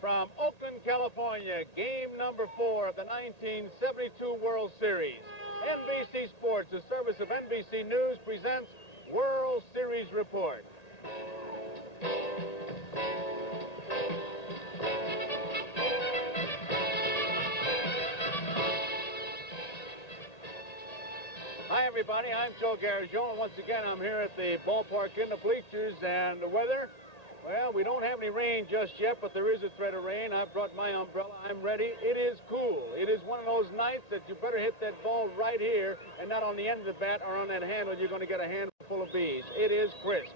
From Oakland, California, game number 4 of the 1972 World Series. NBC Sports, the service of NBC News, presents World Series Report. Hi, everybody. I'm Joe Garagio, and once again, I'm here at the ballpark in the bleachers, and the weather, well, we don't have any rain just yet, but there is a threat of rain. I've brought my umbrella. I'm ready. It is cool. It is one of those nights that you better hit that ball right here and not on the end of the bat or on that handle. You're going to get a handful of bees. It is crisp.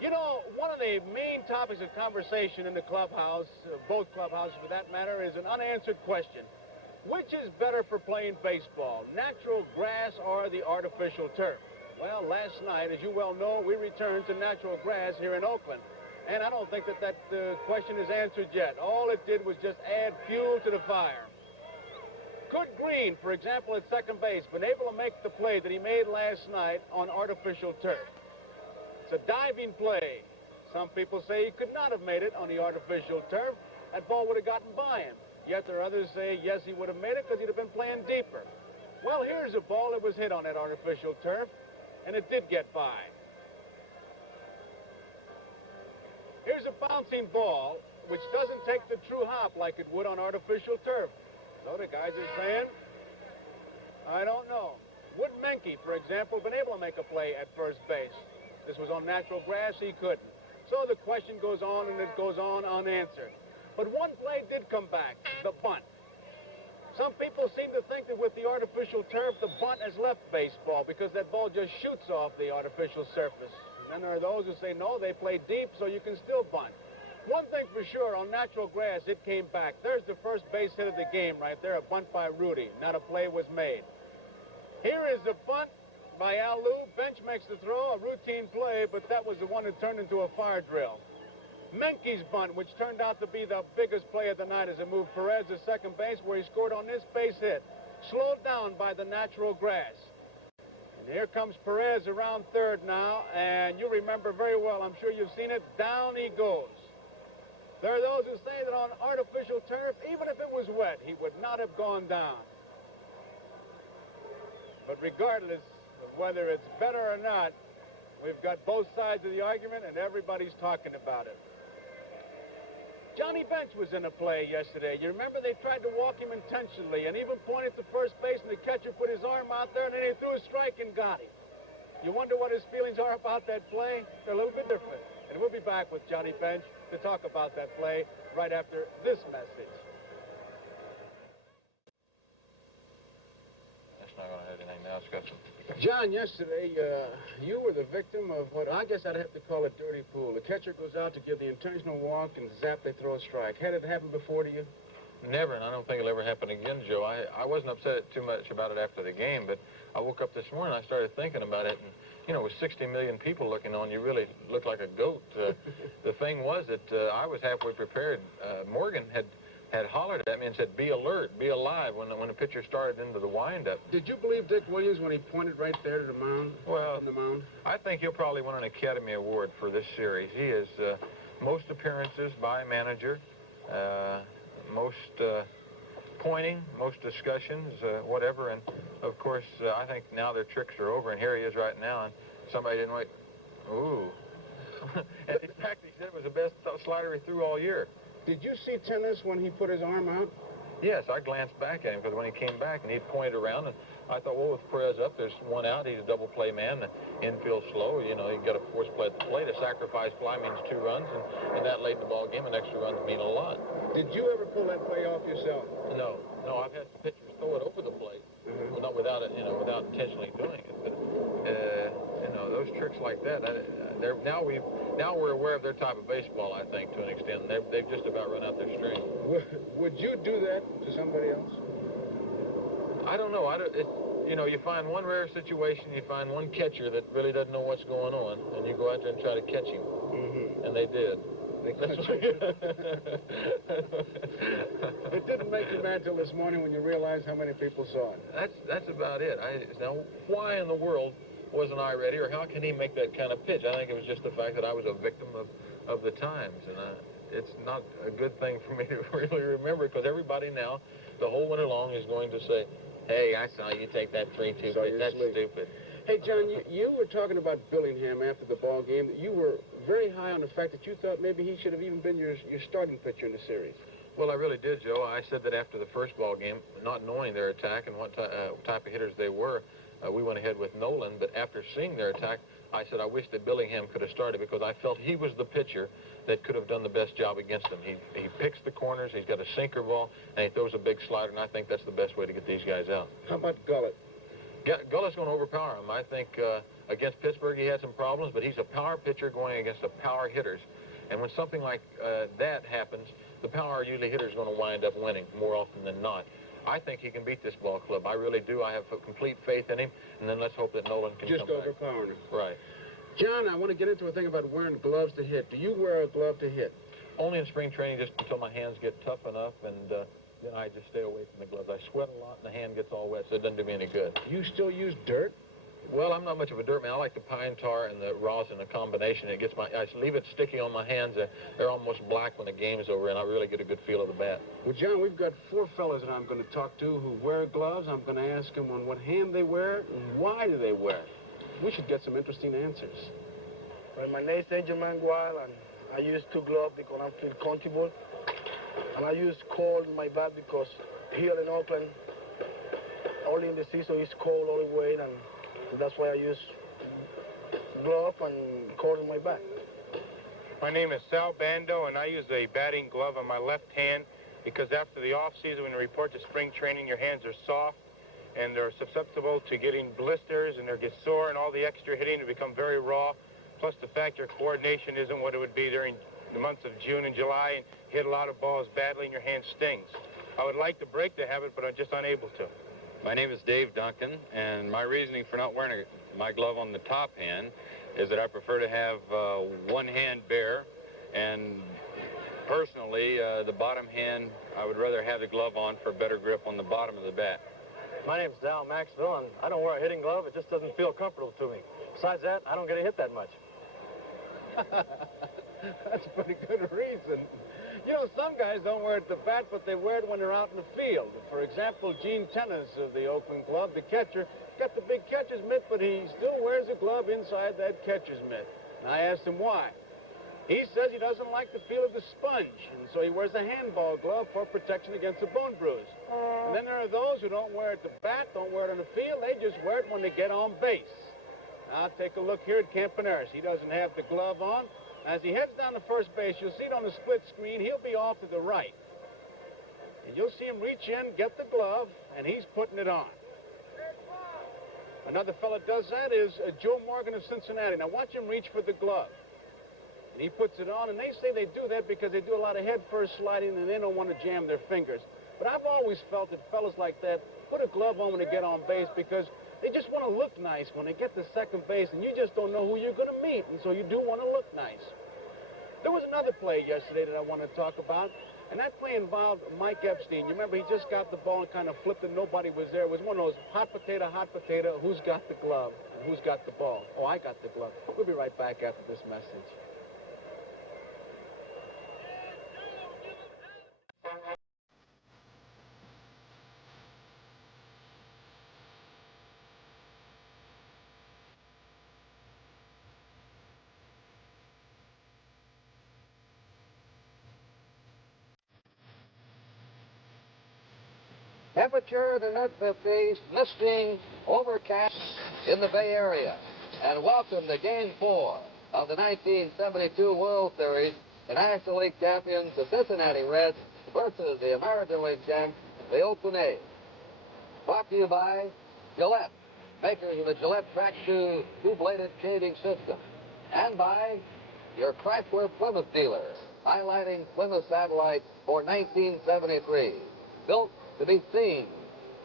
You know, one of the main topics of conversation in the clubhouse, both clubhouses for that matter, is an unanswered question. Which is better for playing baseball, natural grass or the artificial turf? Well, last night, as you well know, we returned to natural grass here in Oakland. And I don't think that question is answered yet. All it did was just add fuel to the fire. Could Green, for example, at second base, been able to make the play that he made last night on artificial turf? It's a diving play. Some people say he could not have made it on the artificial turf. That ball would have gotten by him. Yet there are others say, yes, he would have made it because he'd have been playing deeper. Well, here's a ball that was hit on that artificial turf, and it did get by. Here's a bouncing ball, which doesn't take the true hop like it would on artificial turf. So the guys are saying, I don't know. Would Menke, for example, been able to make a play at first base? This was on natural grass, he couldn't. So the question goes on and it goes on unanswered. But one play did come back, the bunt. Some people seem to think that with the artificial turf, the bunt has left baseball because that ball just shoots off the artificial surface. And there are those who say, no, they play deep, so you can still bunt. One thing for sure, on natural grass, it came back. There's the first base hit of the game right there, a bunt by Rudy. Not a play was made. Here is a bunt by Al Lou. Bench makes the throw, a routine play, but that was the one that turned into a fire drill. Menke's bunt, which turned out to be the biggest play of the night as it moved Perez to second base, where he scored on this base hit. Slowed down by the natural grass. Here comes Perez around third now, and you remember very well, I'm sure you've seen it, down he goes. There are those who say that on artificial turf, even if it was wet, he would not have gone down. But regardless of whether it's better or not, we've got both sides of the argument, and everybody's talking about it. Johnny Bench was in a play yesterday. You remember they tried to walk him intentionally and even pointed to first base, and the catcher put his arm out there, and then he threw a strike and got him. You wonder what his feelings are about that play? They're a little bit different. And we'll be back with Johnny Bench to talk about that play right after this message. That's not going to hurt anything now. It's got some... John, yesterday, you were the victim of what I guess I'd have to call a dirty pool. The catcher goes out to give the intentional walk, and zap, they throw a strike. Had it happened before to you? Never, and I don't think it'll ever happen again, Joe. I wasn't upset too much about it after the game, but I woke up this morning, I started thinking about it, and, you know, with 60 million people looking on, you really look like a goat. The thing was that I was halfway prepared. Morgan had hollered at me and said, be alert, be alive, when the pitcher started into the windup. Did you believe Dick Williams when he pointed right there to the mound? Well, on the mound? I think he'll probably win an Academy Award for this series. He is most appearances by manager, most pointing, most discussions, whatever. And, of course, I think now their tricks are over, and here he is right now, and somebody didn't wait. Ooh. And in fact, he said it was the best slider he threw all year. Did you see Tennis when he put his arm out? Yes, I glanced back at him because when he came back and he pointed around, and I thought, well, with Perez up, there's one out. He's a double play man. The infield slow. You know, you got a force play at the plate. A sacrifice fly means 2 runs, and that late in the ball game, and extra runs mean a lot. Did you ever pull that play off yourself? No, I've had pitchers throw it over the plate. Well, not without it, you know, without intentionally doing it. But you know, those tricks like that. Now we're aware of their type of baseball, I think, to an extent. They've just about run out their string. Would you do that to somebody else? I don't know. You know, you find one rare situation, you find one catcher that really doesn't know what's going on, and you go out there and try to catch him. And they did. It didn't make you mad till this morning when you realized how many people saw it. That's about it. Now, why in the world wasn't I ready, or how can he make that kind of pitch? I think it was just the fact that I was a victim of the times, and it's not a good thing for me to really remember, because everybody now, the whole winter long, is going to say, hey, I saw you take that 3-2 pitch. That's stupid. Hey, John, you were talking about Billingham after the ball game. You were very high on the fact that you thought maybe he should have even been your starting pitcher in the series. Well, I really did, Joe. I said that after the first ball game, not knowing their attack and what type of hitters they were, we went ahead with Nolan. But after seeing their attack, I said I wish that Billingham could have started, because I felt he was the pitcher that could have done the best job against them. He picks the corners, he's got a sinker ball, and he throws a big slider, and I think that's the best way to get these guys out. How about Gullett? Gullett's going to overpower him. I think against Pittsburgh he had some problems, but he's a power pitcher going against the power hitters. And when something like that happens, the power usually hitter is going to wind up winning more often than not. I think he can beat this ball club. I really do. I have complete faith in him. And then let's hope that Nolan can just come back. Just overpowering him. Right. John, I want to get into a thing about wearing gloves to hit. Do you wear a glove to hit? Only in spring training, just until my hands get tough enough, and then I just stay away from the gloves. I sweat a lot, and the hand gets all wet, so it doesn't do me any good. You still use dirt? Well, I'm not much of a dirt man. I like the pine tar and the rosin, a combination. I leave it sticky on my hands. They're almost black when the game is over, and I really get a good feel of the bat. Well, John, we've got 4 fellas that I'm going to talk to who wear gloves. I'm going to ask them on what hand they wear it and why do they wear it. We should get some interesting answers. Well, my name is Angel Mangual, and I use 2 gloves because I feel comfortable. And I use cold in my bat because here in Oakland, only in the season it's cold all the way, and that's why I use glove and cord in my back. My name is Sal Bando, and I use a batting glove on my left hand because after the off-season, when you report to spring training, your hands are soft and they're susceptible to getting blisters, and they get sore, and all the extra hitting to become very raw, plus the fact your coordination isn't what it would be during the months of June and July, and hit a lot of balls badly and your hand stings. I would like to break the habit, but I'm just unable to. My name is Dave Duncan, and my reasoning for not wearing my glove on the top hand is that I prefer to have one hand bare, and personally, the bottom hand, I would rather have the glove on for better grip on the bottom of the bat. My name's Dal Maxwell, and I don't wear a hitting glove. It just doesn't feel comfortable to me. Besides that, I don't get a hit that much. That's a pretty good reason. You know, some guys don't wear it at the bat, but they wear it when they're out in the field. For example, Gene Tennis of the Oakland club, the catcher, got the big catcher's mitt, but he still wears a glove inside that catcher's mitt. And I asked him why. He says he doesn't like the feel of the sponge, and so he wears a handball glove for protection against a bone bruise. And then there are those who don't wear it at the bat, don't wear it on the field, they just wear it when they get on base. Now, take a look here at Campaneris. He doesn't have the glove on. As he heads down to first base, you'll see it on the split screen. He'll be off to the right. And you'll see him reach in, get the glove, and he's putting it on. Another fella does that is Joe Morgan of Cincinnati. Now, watch him reach for the glove. And he puts it on, and they say they do that because they do a lot of head-first sliding, and they don't want to jam their fingers. But I've always felt that fellas like that put a glove on when they get on base because they just want to look nice when they get to second base, and you just don't know who you're going to meet, and so you do want to look nice. There was another play yesterday that I want to talk about, and that play involved Mike Epstein. You remember he just got the ball and kind of flipped it, nobody was there. It was one of those hot potato, who's got the glove and who's got the ball. Oh, I got the glove. We'll be right back after this message. Temperature in the mid-50s, misting, overcast in the Bay Area. And welcome to Game 4 of the 1972 World Series. The National League champions, the Cincinnati Reds, versus the American League champs, the Oakland A's. Brought to you by Gillette, makers of the Gillette Track 2 two-bladed shaving system. And by your Chrysler Plymouth dealer, highlighting Plymouth Satellite for 1973. Built to be seen,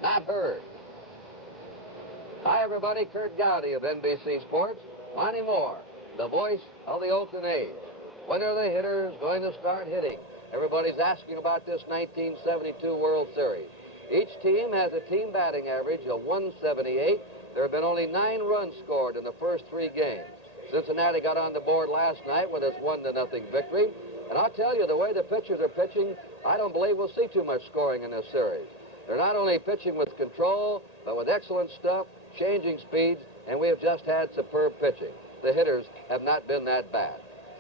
not heard. Hi, everybody. Kurt Gowdy of NBC Sports. Monty Moore, the voice of the Oakland A's. When are the hitters going to start hitting? Everybody's asking about this 1972 World Series. Each team has a team batting average of 178. There have been only 9 runs scored in the first 3 games. Cincinnati got on the board last night with its 1-0 victory. And I'll tell you, the way the pitchers are pitching, I don't believe we'll see too much scoring in this series. They're not only pitching with control, but with excellent stuff, changing speeds, and we have just had superb pitching. The hitters have not been that bad.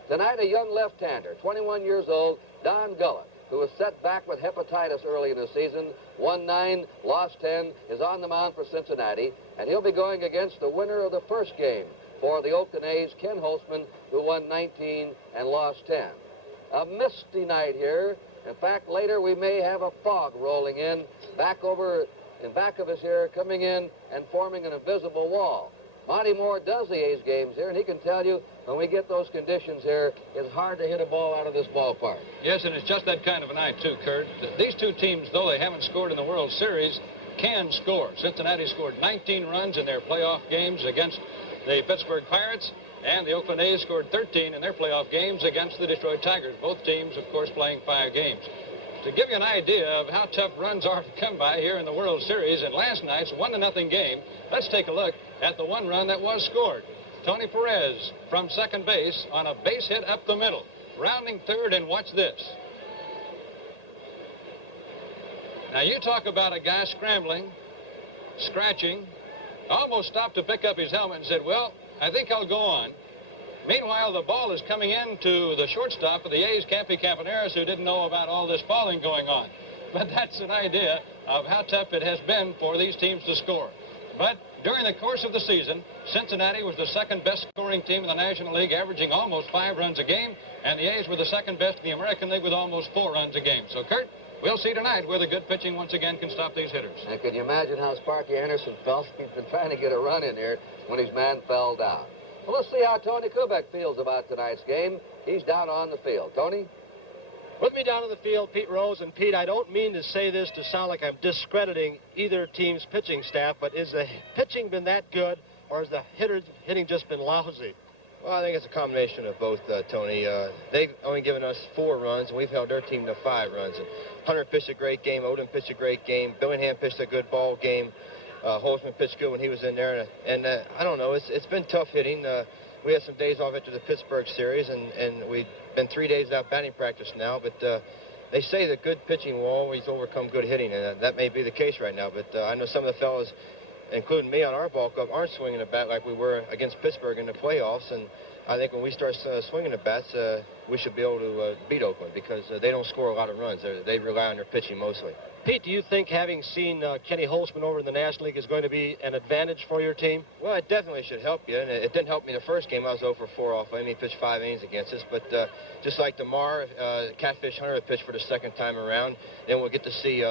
Tonight, a young left-hander, 21 years old, Don Gullett, who was set back with hepatitis early in the season, won 9, lost 10, is on the mound for Cincinnati, and he'll be going against the winner of the first game for the Oakland A's, Ken Holtzman, who won 19 and lost 10. A misty night here. In fact, later we may have a fog rolling in back of us here, coming in and forming an invisible wall. Monty Moore does the A's games here, and he can tell you when we get those conditions here, it's hard to hit a ball out of this ballpark. Yes, and it's just that kind of a night, too, Kurt. These two teams, though they haven't scored in the World Series, can score. Cincinnati scored 19 runs in their playoff games against the Pittsburgh Pirates, and the Oakland A's scored 13 in their playoff games against the Detroit Tigers. Both teams, of course, playing 5 games. To give you an idea of how tough runs are to come by here in the World Series, in last night's 1-0 game, let's take a look at the one run that was scored. Tony Perez from second base on a base hit up the middle, rounding third, and watch this. Now, you talk about a guy scrambling, scratching, almost stopped to pick up his helmet and said, well, I think I'll go on. Meanwhile, the ball is coming into the shortstop of the A's, Campy Campaneris, who didn't know about all this falling going on. But that's an idea of how tough it has been for these teams to score. But during the course of the season, Cincinnati was the second best scoring team in the National League, averaging almost 5 runs a game, and the A's were the second best in the American League with almost 4 runs a game. So, Kurt, we'll see tonight whether good pitching once again can stop these hitters. And can you imagine how Sparky Anderson felt? He's been trying to get a run in here when his man fell down. Well, let's see how Tony Kubek feels about tonight's game. He's down on the field. Tony? With me down on the field, Pete Rose. And, Pete, I don't mean to say this to sound like I'm discrediting either team's pitching staff, but is the pitching been that good, or has the hitting just been lousy? Well, I think it's a combination of both, Tony. They've only given us 4 runs, and we've held their team to 5 runs. And Hunter pitched a great game. Odom pitched a great game. Billingham pitched a good ball game. Holtzman pitched good when he was in there. And I don't know. It's been tough hitting. We had some days off after the Pittsburgh series, and we've been 3 days without batting practice now. But they say that good pitching will always overcome good hitting, and that may be the case right now. But I know some of the fellas, including me on our ball club, aren't swinging the bat like we were against Pittsburgh in the playoffs. And I think when we start swinging the bats, we should be able to beat Oakland because they don't score a lot of runs. They rely on their pitching mostly. Pete, do you think having seen Kenny Holtzman over in the National League is going to be an advantage for your team? Well, it definitely should help you. And it didn't help me the first game. I was 0 for 4 off him. He pitched 5 innings against us. But just like tomorrow, Catfish Hunter will pitch for the second time around. Then we'll get to see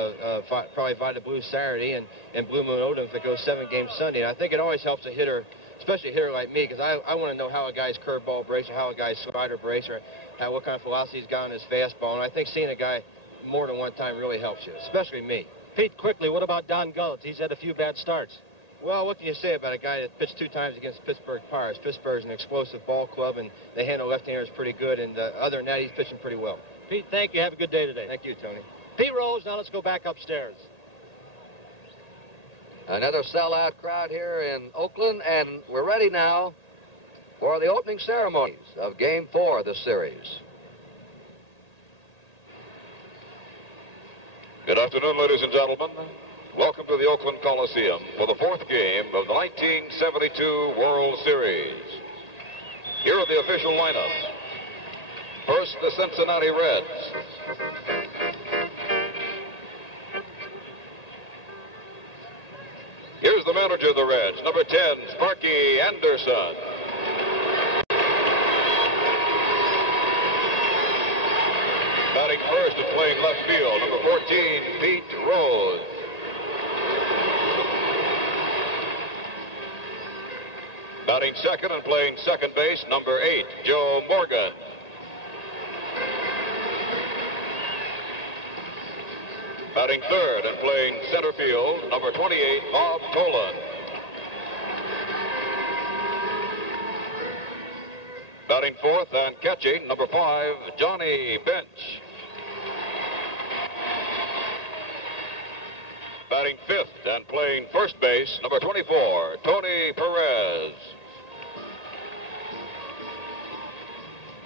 probably Vida Blue Saturday and Blue Moon Odom if it goes 7 games Sunday. And I think it always helps a hitter, especially a hitter like me, because I want to know how a guy's curveball breaks or how a guy's slider breaks or what kind of velocity he's got on his fastball. And I think seeing a guy more than one time really helps you, especially me. Pete, quickly, what about Don Gullett? He's had a few bad starts. Well, what can you say about a guy that pitched 2 times against Pittsburgh Pirates? Pittsburgh's an explosive ball club, and they handle left-handers pretty good, and other than that, he's pitching pretty well. Pete, thank you. Have a good day today. Thank you, Tony. Pete Rose, now let's go back upstairs. Another sellout crowd here in Oakland, and we're ready now for the opening ceremonies of Game 4 of the series. Good afternoon, ladies and gentlemen. Welcome to the Oakland Coliseum for the 4th game of the 1972 World Series. Here are the official lineups. First, the Cincinnati Reds. Here's the manager of the Reds, number 10, Sparky Anderson. Batting first and playing left field, number 14, Pete Rose. Batting second and playing second base, number 8, Joe Morgan. Batting third and playing center field, number 28, Bob Tolan. Batting fourth and catching, number 5, Johnny Bench. Batting fifth and playing first base, number 24, Tony Perez.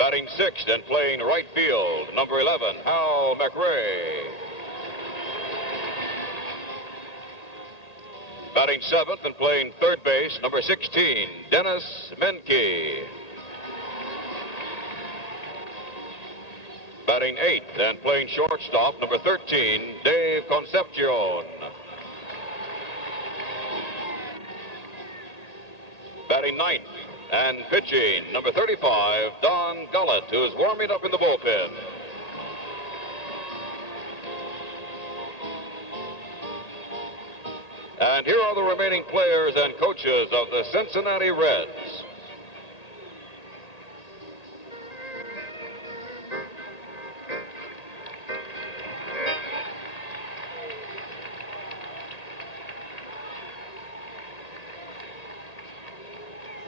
Batting sixth and playing right field, number 11, Hal McRae. Batting seventh and playing third base, number 16, Dennis Menke. Batting eighth and playing shortstop, number 13, Dave Concepcion. Batting ninth and pitching, number 35, Don Gullett, who's warming up in the bullpen. And here are the remaining players and coaches of the Cincinnati Reds.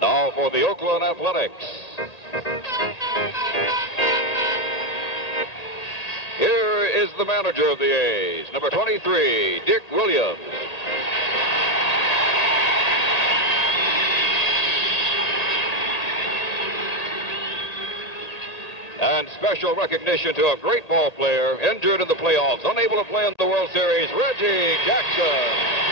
Now for the Oakland Athletics. Here is the manager of the A's, number 23, Dick Williams. And special recognition to a great ball player injured in the playoffs, unable to play in the World Series, Reggie Jackson.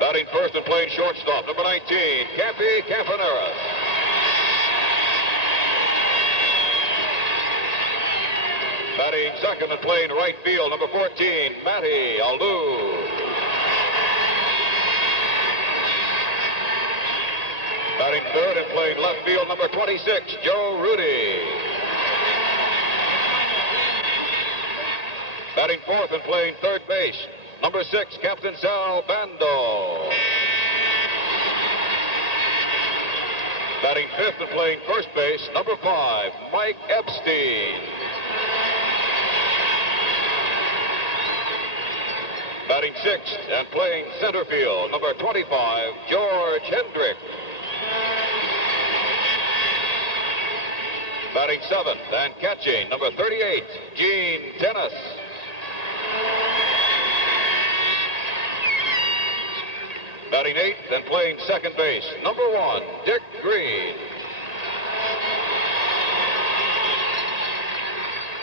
Batting first and playing shortstop, number 19, Campy Campaneris. Batting second and playing right field, number 14, Matty Alou. Batting third and playing left field, number 26, Joe Rudy. Batting fourth and playing third base, number 6, Captain Sal Bando. Batting fifth and playing first base, number 5, Mike Epstein. Batting sixth and playing center field, number 25, George Hendrick. Batting seventh and catching, number 38, Gene Tennis. Batting eighth and playing second base, number 1, Dick Green.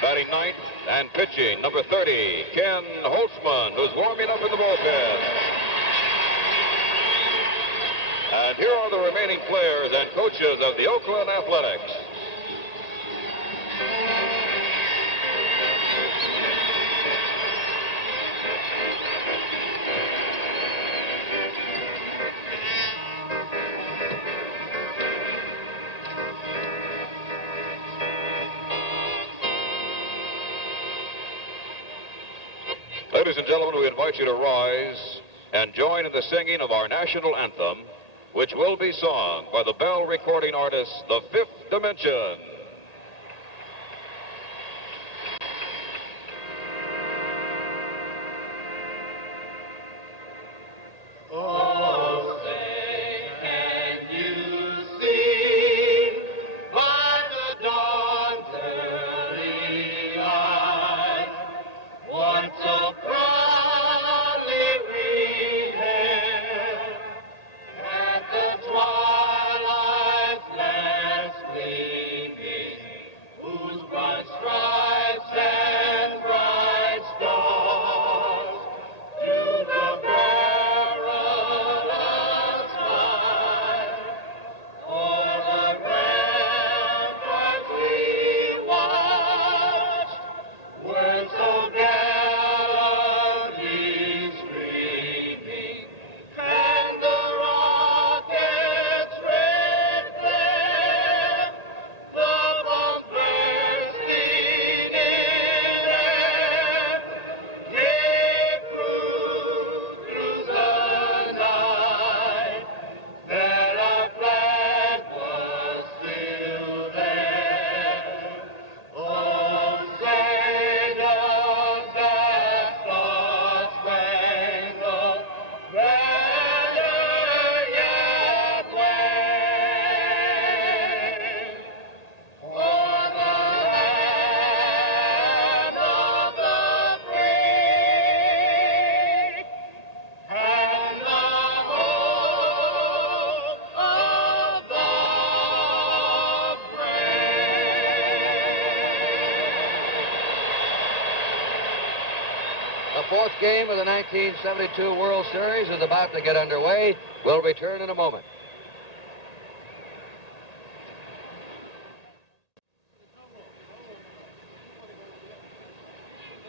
Batting ninth and pitching, number 30, Ken Holtzman, who's warming up in the bullpen. And here are the remaining players and coaches of the Oakland Athletics. Ladies and gentlemen, we invite you to rise and join in the singing of our national anthem, which will be sung by the Bell recording artist, The Fifth Dimension. Twilight's last gleaming. The fourth game of the 1972 World Series is about to get underway. We'll return in a moment.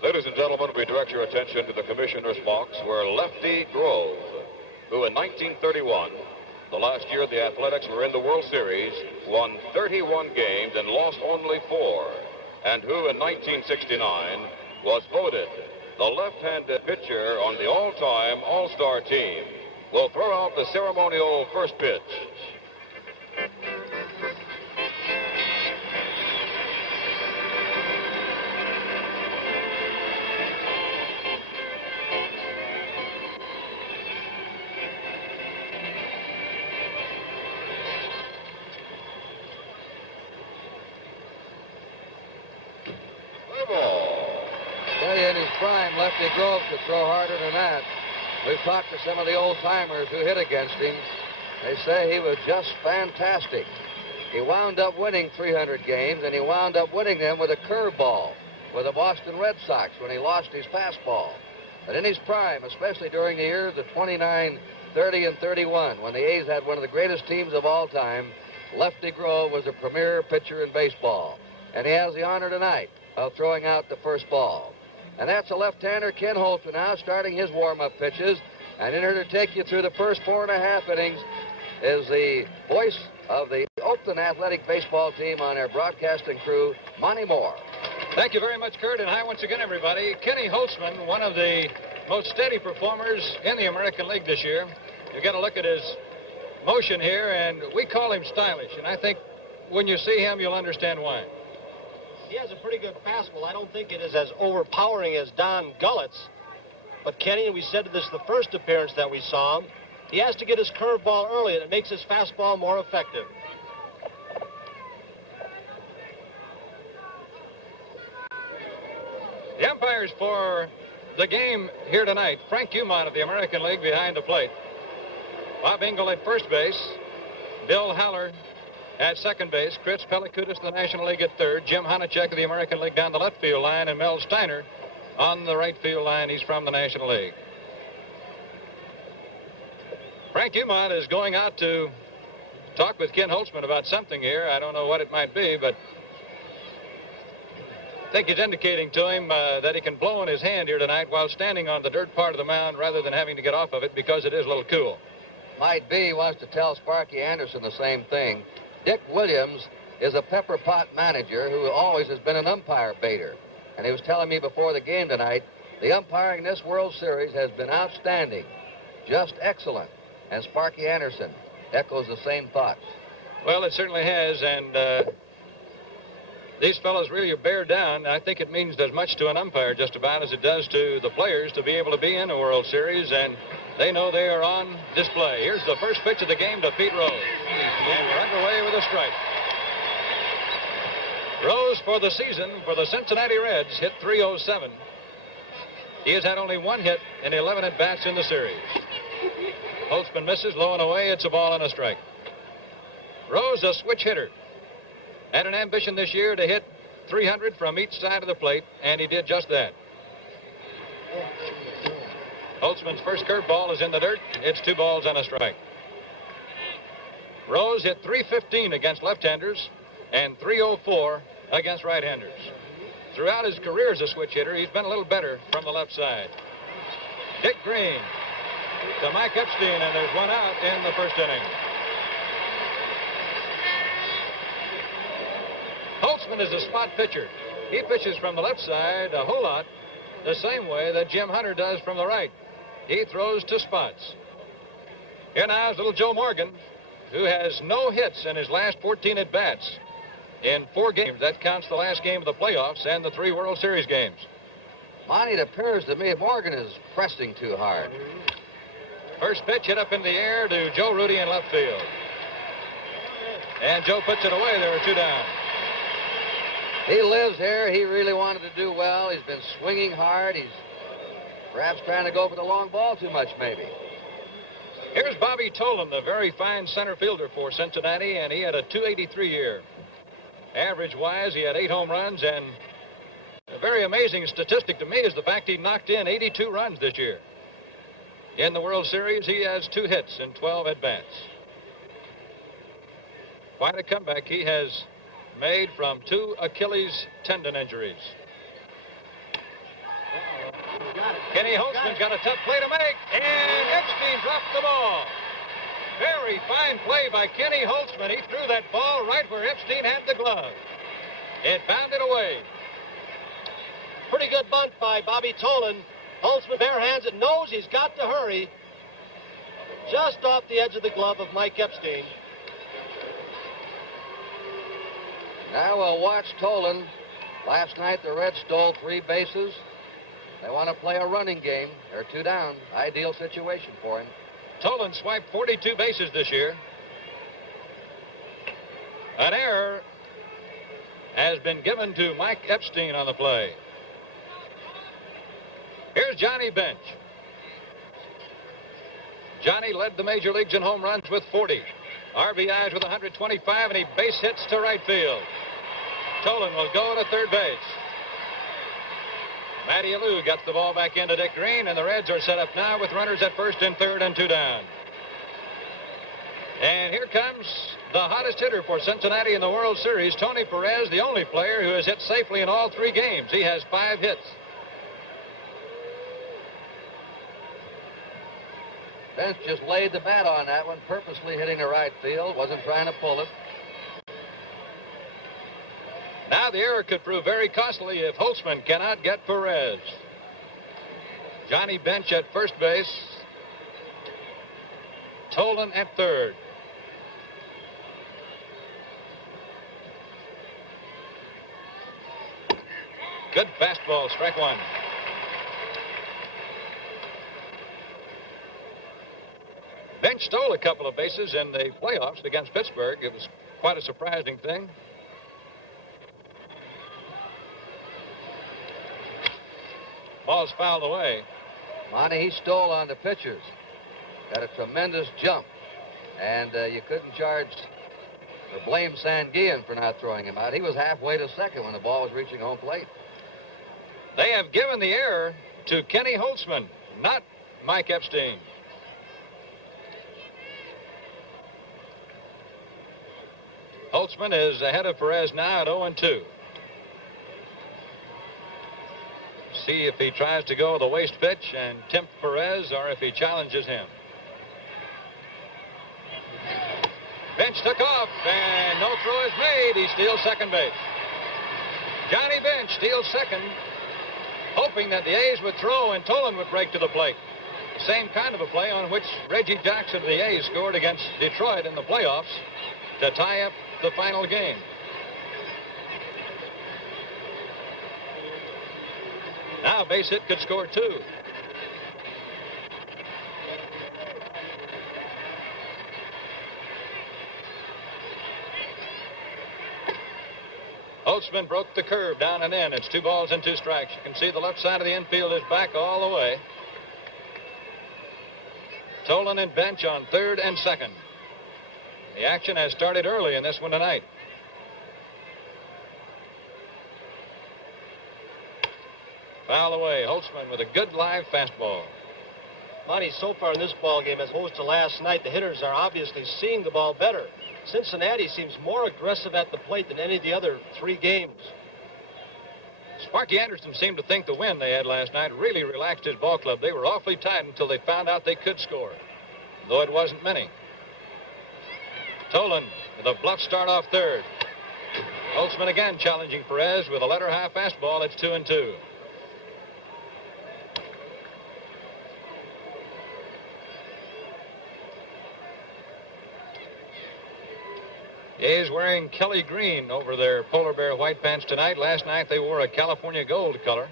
Ladies and gentlemen, we direct your attention to the commissioner's box where Lefty Grove, who in 1931, the last year the Athletics were in the World Series, won 31 games and lost only 4, and who in 1969 was voted the left-handed pitcher on the all-time All-Star team, will throw out the ceremonial first pitch. In his prime, Lefty Grove could throw harder than that. We've talked to some of the old-timers who hit against him. They say he was just fantastic. He wound up winning 300 games, and he wound up winning them with a curveball with the Boston Red Sox when he lost his fastball. But in his prime, especially during the years of 29, 30, and 31, when the A's had one of the greatest teams of all time, Lefty Grove was a premier pitcher in baseball. And he has the honor tonight of throwing out the first ball. And that's the left-hander, Ken Holtzman, now starting his warm-up pitches. And in here to take you through the first 4.5 innings is the voice of the Oakland Athletic Baseball team on their broadcasting crew, Monty Moore. Thank you very much, Kurt, and hi once again, everybody. Kenny Holtzman, one of the most steady performers in the American League this year. You get a look at his motion here, and we call him stylish. And I think when you see him, you'll understand why. He has a pretty good fastball. I don't think it is as overpowering as Don Gullett's. But Kenny, and we said this the first appearance that we saw him, he has to get his curveball early, and it makes his fastball more effective. The umpires for the game here tonight, Frank Umont of the American League behind the plate. Bob Engel at first base. Bill Haller at second base. Chris Pelikutis of the National League at third. Jim Honachek of the American League down the left field line. And Mel Steiner on the right field line. He's from the National League. Frank Umont is going out to talk with Ken Holtzman about something here. I don't know what it might be, but I think he's indicating to him that he can blow in his hand here tonight while standing on the dirt part of the mound rather than having to get off of it because it is a little cool. Might be he wants to tell Sparky Anderson the same thing. Dick Williams is a pepper pot manager who always has been an umpire baiter. And he was telling me before the game tonight, the umpiring in this World Series has been outstanding, just excellent. And Sparky Anderson echoes the same thoughts. Well, it certainly has, and these fellows really bear down. I think it means as much to an umpire just about as it does to the players to be able to be in a World Series, and they know they are on display. Here's the first pitch of the game to Pete Rose. And we're underway with a strike. Rose, for the season, for the Cincinnati Reds, hit .307. He has had only one hit in 11 at-bats in the series. Holtzman misses, low and away. It's a ball and a strike. Rose, a switch hitter. Had an ambition this year to hit 300 from each side of the plate, and he did just that. Holtzman's first curveball is in the dirt. It's 2 balls and a strike. Rose hit .315 against left-handers and .304 against right-handers. Throughout his career as a switch hitter, he's been a little better from the left side. Dick Green to Mike Epstein, and there's one out in the first inning. Holtzman is a spot pitcher. He pitches from the left side a whole lot the same way that Jim Hunter does from the right. He throws to spots. Here now is little Joe Morgan, who has no hits in his last 14 at-bats in 4 games. That counts the last game of the playoffs and the 3 World Series games. Monty, it appears to me Morgan is pressing too hard. First pitch hit up in the air to Joe Rudy in left field. And Joe puts it away. There are 2 down. He lives here. He really wanted to do well. He's been swinging hard. He's perhaps trying to go for the long ball too much, maybe. Here's Bobby Tolan, the very fine center fielder for Cincinnati, and he had a .283 year. Average-wise, he had 8 home runs and a very very amazing statistic to me is the fact he knocked in 82 runs this year. In the World Series, he has 2 hits in 12 at-bats. Quite a comeback he has made from 2 Achilles tendon injuries. Kenny Holtzman's got a tough play to make, and Epstein dropped the ball. Very fine play by Kenny Holtzman. He threw that ball right where Epstein had the glove. It bounded away. Pretty good bunt by Bobby Tolan. Holtzman barehands it, knows he's got to hurry. Just off the edge of the glove of Mike Epstein. Now we'll watch Tolan. Last night the Reds stole 3 bases. They want to play a running game. They're 2 down. Ideal situation for him. Tolan swiped 42 bases this year. An error has been given to Mike Epstein on the play. Here's Johnny Bench. Johnny led the major leagues in home runs with 40. RBIs with 125, and he base hits to right field. Tolan will go to third base. Matty Alou gets the ball back into Dick Green, and the Reds are set up now with runners at first and third and 2 down. And here comes the hottest hitter for Cincinnati in the World Series, Tony Perez, the only player who has hit safely in all 3 games. He has 5 hits. Bench just laid the bat on that one, purposely hitting the right field, wasn't trying to pull it. Now the error could prove very costly if Holtzman cannot get Perez. Johnny Bench at first base. Tolan at third. Good fastball, strike 1. Bench stole a couple of bases in the playoffs against Pittsburgh. It was quite a surprising thing. Ball's fouled away. Monty, he stole on the pitchers. Got a tremendous jump. And you couldn't charge or blame Sanguillen for not throwing him out. He was halfway to second when the ball was reaching home plate. They have given the error to Kenny Holtzman, not Mike Epstein. Holtzman is ahead of Perez now at 0-2. See if he tries to go the waste pitch and tempt Perez or if he challenges him. Bench took off and no throw is made. He steals second base. Johnny Bench steals second, hoping that the A's would throw and Tolan would break to the plate. The same kind of a play on which Reggie Jackson of the A's scored against Detroit in the playoffs to tie up the final game. Now a base hit could score 2. Holtzman broke the curve down and in. It's 2 balls and 2 strikes. You can see the left side of the infield is back all the way. Tolan and Bench on third and second. The action has started early in this one tonight. Foul away. Holtzman with a good live fastball. Monty, so far in this ball game as opposed to last night, the hitters are obviously seeing the ball better. Cincinnati seems more aggressive at the plate than any of the other 3 games. Sparky Anderson seemed to think the win they had last night really relaxed his ball club. They were awfully tight until they found out they could score, though it wasn't many. Tolan with a bluff start off third. Holtzman again challenging Perez with a letter high fastball. It's 2-2. The A's wearing Kelly green over their polar bear white pants tonight. Last night they wore a California gold color.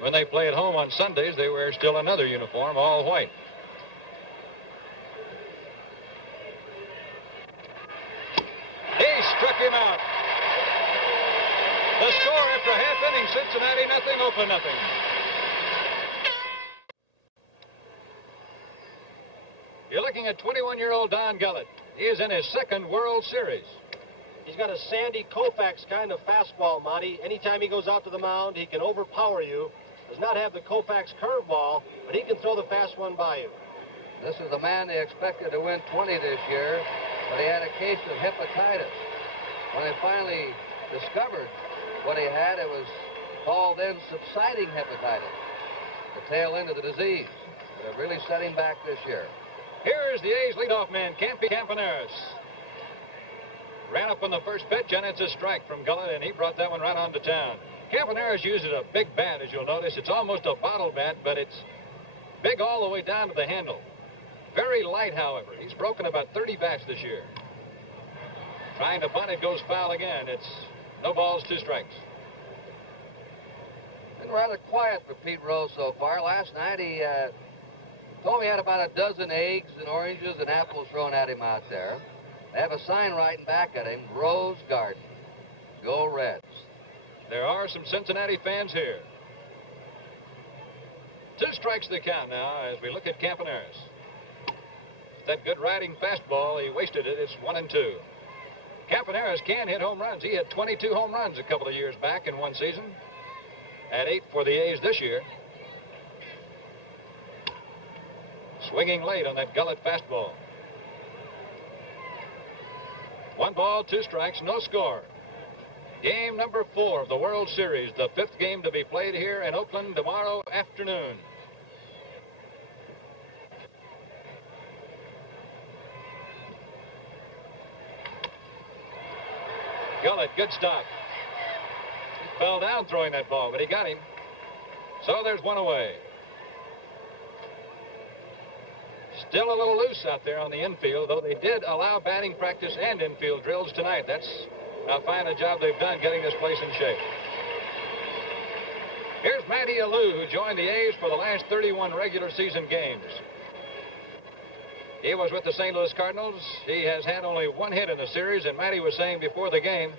When they play at home on Sundays, they wear still another uniform, all white. He struck him out. The score after a half inning, Cincinnati nothing, Oakland nothing. You're looking at 21-year-old Don Gullett. He is in his 2nd World Series. He's got a Sandy Koufax kind of fastball, Monty. Anytime he goes out to the mound, he can overpower you. Does not have the Koufax curveball, but he can throw the fast one by you. This is the man they expected to win 20 this year, but he had a case of hepatitis. When they finally discovered what he had, it was called then subsiding hepatitis, the tail end of the disease. But it really set him back this year. Here's the A's leadoff man, Campaneris. Ran up on the first pitch, and it's a strike from Gullett, and he brought that one right on to town. Campaneris uses a big bat, as you'll notice. It's almost a bottle bat, but it's big all the way down to the handle. Very light, however. He's broken about 30 bats this year. Trying to bunt, it goes foul again. It's no balls, 2 strikes. Been rather quiet for Pete Rose so far. Last night he told me he had about a dozen eggs and oranges and apples thrown at him out there. They have a sign writing back at him, Rose Garden. Go Reds. There are some Cincinnati fans here. 2 strikes to count now as we look at Campaneris. That good riding fastball, he wasted it. It's 1-2. Campaneris can hit home runs. He had 22 home runs a couple of years back in one season. Had 8 for the A's this year. Swinging late on that Gullett fastball. 1 ball, 2 strikes, no score. Game number 4 of the World Series, the 5th game to be played here in Oakland tomorrow afternoon. Gullett, good stop. He fell down throwing that ball, but he got him. So there's 1 away. Still a little loose out there on the infield, though they did allow batting practice and infield drills tonight. That's how fine a job they've done getting this place in shape. Here's Matty Alou, who joined the A's for the last 31 regular season games. He was with the St. Louis Cardinals. He has had only 1 hit in the series, and Matty was saying before the game,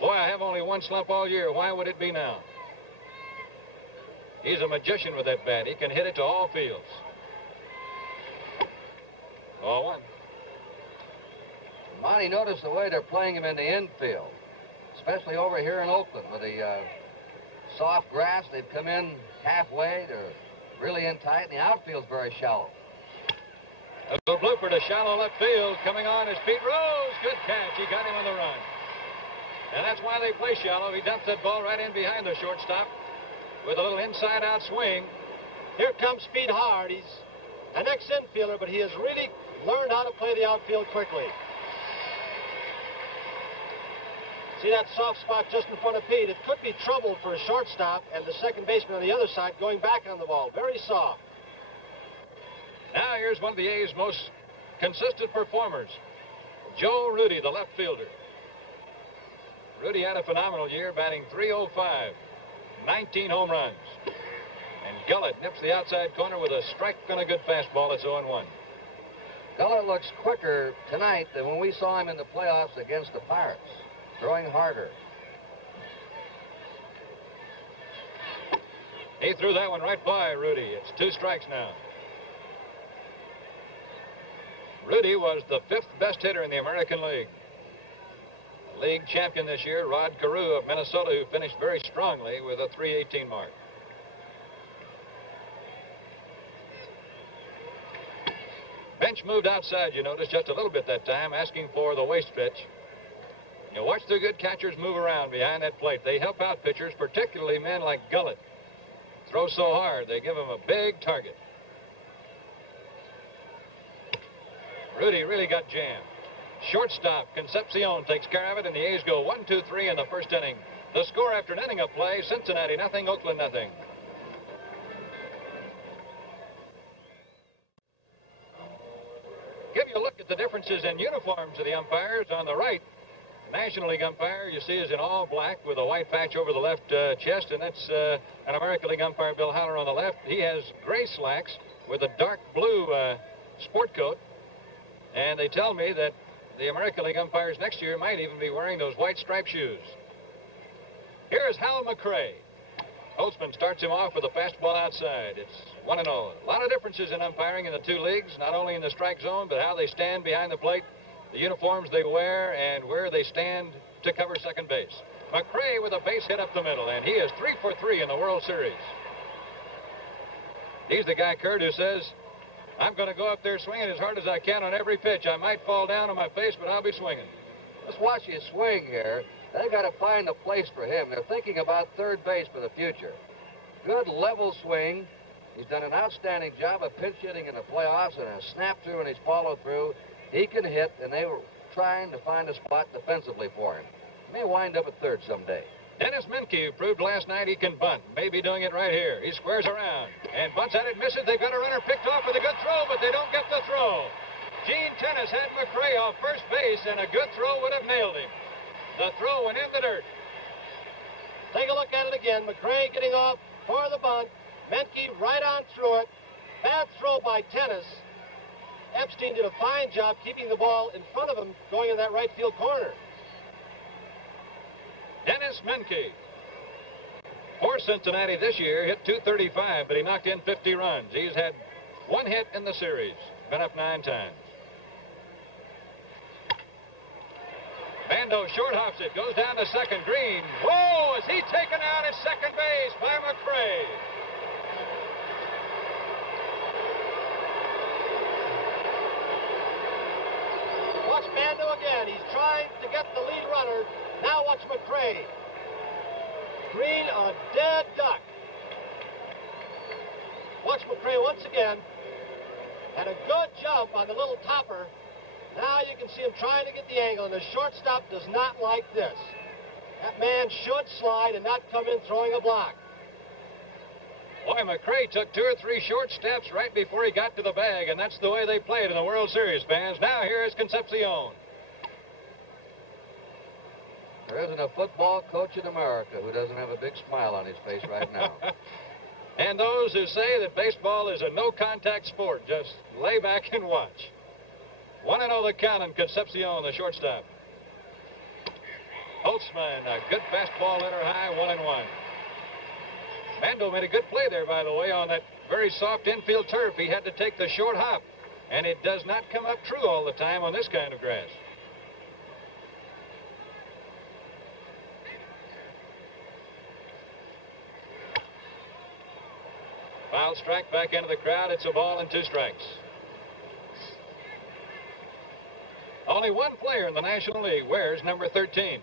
boy, I have only 1 slump all year. Why would it be now? He's a magician with that bat. He can hit it to all fields. 0-1. Monty, noticed the way they're playing him in the infield, especially over here in Oakland with the soft grass. They've come in halfway. They're really in tight, and the outfield's very shallow. A little blooper to shallow left field. Coming on is Pete Rose. Good catch. He got him on the run. And that's why they play shallow. He dumps that ball right in behind the shortstop with a little inside-out swing. Here comes Pete Hard. He's an ex-infielder, but he has really learned how to play the outfield quickly. See that soft spot just in front of Pete? It could be trouble for a shortstop and the second baseman on the other side going back on the ball. Very soft. Now here's one of the A's most consistent performers, Joe Rudy, the left fielder. Rudy had a phenomenal year, batting .305, 19 home runs. And Gullett nips the outside corner with a strike and a good fastball. It's 0-1. Gullett looks quicker tonight than when we saw him in the playoffs against the Pirates, throwing harder. He threw that one right by Rudy. It's 2 strikes now. Rudy was the 5th best hitter in the American League. League champion this year, Rod Carew of Minnesota, who finished very strongly with a .318 mark. Bench moved outside, you notice, just a little bit that time, asking for the waste pitch. You watch the good catchers move around behind that plate. They help out pitchers, particularly men like Gullett. Throw so hard, they give him a big target. Rudy really got jammed. Shortstop Concepcion takes care of it, and the A's go 1-2-3 in the first inning. The score after an inning of play, Cincinnati nothing, Oakland nothing. Give you a look at the differences in uniforms of the umpires. On the right, the National League umpire you see is in all black with a white patch over the left chest, and that's an American League umpire, Bill Haller, on the left. He has gray slacks with a dark blue sport coat, and they tell me that the American League umpires next year might even be wearing those white striped shoes. Here's Hal McRae. Holtzman starts him off with a fastball outside. It's 1-0. A lot of differences in umpiring in the 2 leagues, not only in the strike zone, but how they stand behind the plate. the uniforms they wear, and where they stand to cover second base. McRae with a base hit up the middle, and he is 3 for 3 in the World Series. He's the guy, Kurt, who says, I'm going to go up there swinging as hard as I can on every pitch. I might fall down on my face, but I'll be swinging. Let's watch you swing here. They've got to find a place for him. They're thinking about third base for the future. Good level swing. He's done an outstanding job of pinch hitting in the playoffs, and a snap through and he's followed through. He can hit, and they were trying to find a spot defensively for him. He may wind up at third someday. Dennis Menke, who proved last night he can bunt, may be doing it right here. He squares around and bunts at it, misses. They've got a runner picked off with a good throw, but they don't get the throw. Gene Tennis had McRae off first base, and a good throw would have nailed him. The throw went in the dirt. Take a look at it again. McRae getting off for the bunt. Menke right on through it. Bad throw by Tennis. Epstein did a fine job keeping the ball in front of him going in that right field corner. Dennis Menke. For Cincinnati this year, hit .235, but he knocked in 50 runs. He's had one hit in the series. Been up 9 times. Bando short hops it. Goes down to second. Green. Whoa! Is he taken out at second base by McRae? Watch Bando again. He's trying to get the lead runner. Now watch McRae. Green a dead duck. Watch McRae once again. Had a good jump on the little topper. Now you can see him trying to get the angle, and the shortstop does not like this. That man should slide and not come in throwing a block. Boy, McRae took 2 or 3 short steps right before he got to the bag, and that's the way they play it in the World Series, fans. Now here is Concepcion. There isn't a football coach in America who doesn't have a big smile on his face right now. And those who say that baseball is a no-contact sport, just lay back and watch. 1-0 the count on Concepcion, the shortstop. Holtzman, a good fastball, let her high, 1-1. Bando made a good play there, by the way, on that very soft infield turf. He had to take the short hop, and it does not come up true all the time on this kind of grass. Foul strike back into the crowd. It's a ball and 2 strikes. Only one player in the National League wears number 13.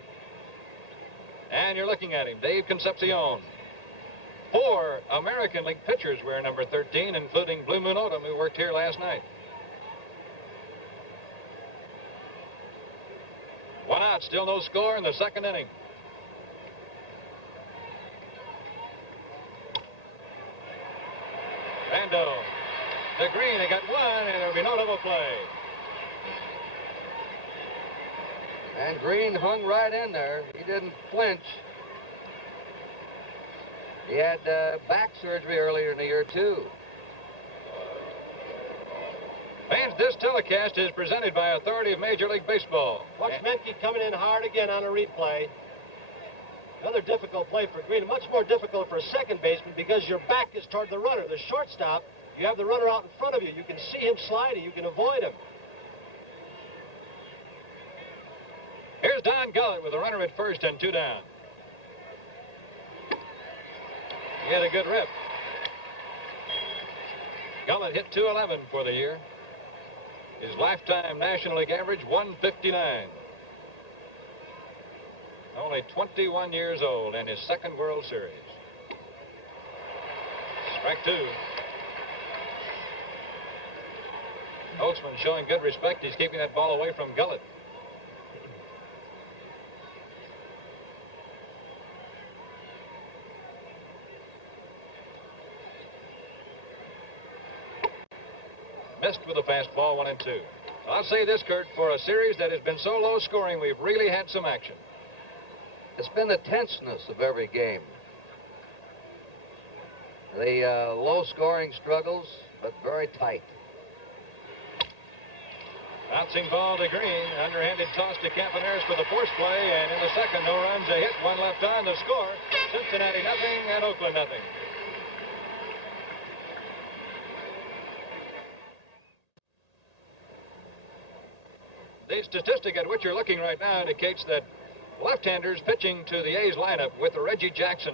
And you're looking at him, Dave Concepcion. 4 American League pitchers wear number 13, including Blue Moon Odom, who worked here last night. 1 out, still no score in the second inning. Bando to Green, they got 1, and there'll be no double play. And Green hung right in there. He didn't flinch. He had back surgery earlier in the year, too. Fans, this telecast is presented by authority of Major League Baseball. Watch Menke coming in hard again on a replay. Another difficult play for Green. Much more difficult for a second baseman because your back is toward the runner. The shortstop, you have the runner out in front of you. You can see him sliding. You can avoid him. Here's Don Gullett with a runner at first and 2 down. He had a good rip. Gullett hit .211 for the year. His lifetime National League average, 159. Only 21 years old and his second World Series. Strike 2. Holtzman showing good respect. He's keeping that ball away from Gullett. Missed with a fastball, 1-2. I'll say this, Kurt, for a series that has been so low scoring, we've really had some action. It's been the tenseness of every game. The low-scoring struggles, but very tight. Bouncing ball to Green. Underhanded toss to Campaneris for the force play. And in the second, no runs, a hit, 1 left on. The score, Cincinnati nothing and Oakland nothing. The statistic at which you're looking right now indicates that left-handers pitching to the A's lineup with a Reggie Jackson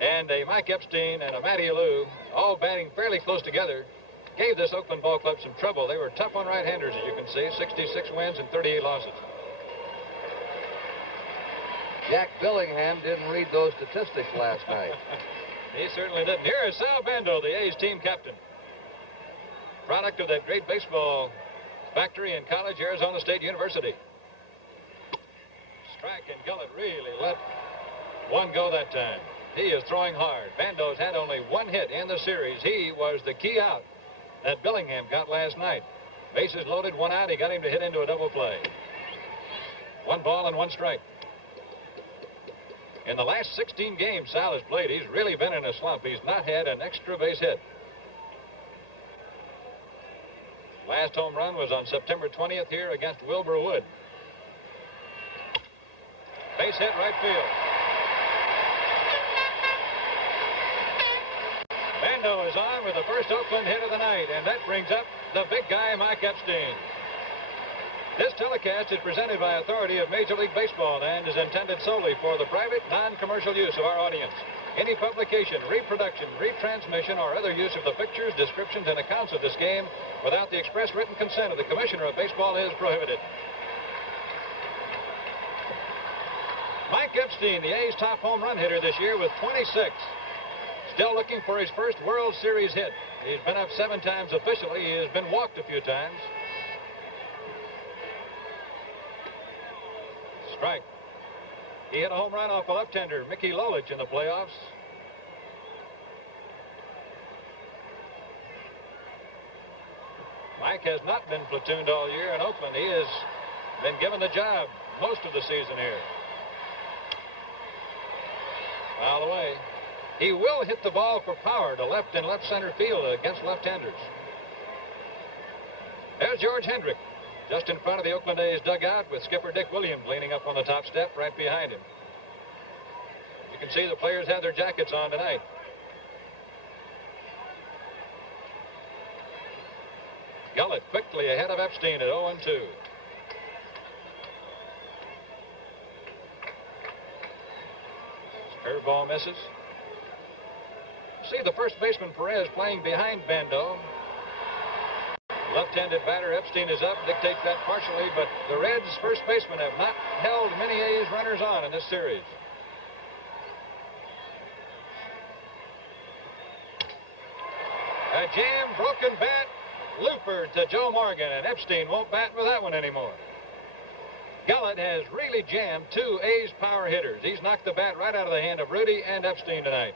and a Mike Epstein and a Matty Alou, all batting fairly close together, gave this Oakland ball club some trouble. They were tough on right-handers, as you can see, 66 wins and 38 losses. Jack Billingham didn't read those statistics last night. He certainly didn't. Here is Sal Bando, the A's team captain. Product of that great baseball factory in College, Arizona State University. Strike, and Gullett really let one go that time. He is throwing hard. Bando's had only one hit in the series. He was the key out that Billingham got last night. Bases loaded, one out. He got him to hit into a double play. 1 ball and 1 strike. In the last 16 games Sal has played, he's really been in a slump. He's not had an extra base hit. Last home run was on September 20th here against Wilbur Wood. Base hit right field. Bando is on with the first Oakland hit of the night, and that brings up the big guy, Mike Epstein. This telecast is presented by authority of Major League Baseball and is intended solely for the private, non-commercial use of our audience. Any publication, reproduction, retransmission, or other use of the pictures, descriptions, and accounts of this game without the express written consent of the Commissioner of Baseball is prohibited. Mike Epstein, the A's top home run hitter this year with 26. Still looking for his first World Series hit. He's been up 7 times officially. He has been walked a few times. Strike. He hit a home run off a left-hander, Mickey Lolich, in the playoffs. Mike has not been platooned all year in Oakland. He has been given the job most of the season here. Foul away. He will hit the ball for power to left and left center field against left-handers. There's George Hendrick, just in front of the Oakland A's dugout with skipper Dick Williams leaning up on the top step right behind him. You can see the players have their jackets on tonight. Gullett quickly ahead of Epstein at 0-2. Curveball misses. See the first baseman Perez playing behind Bando. Left-handed batter Epstein is up, dictates that partially, but the Reds' first basemen have not held many A's runners on in this series. A jam, broken bat, looper to Joe Morgan, and Epstein won't bat with that one anymore. Gullett has really jammed 2 A's power hitters. He's knocked the bat right out of the hand of Rudy and Epstein tonight.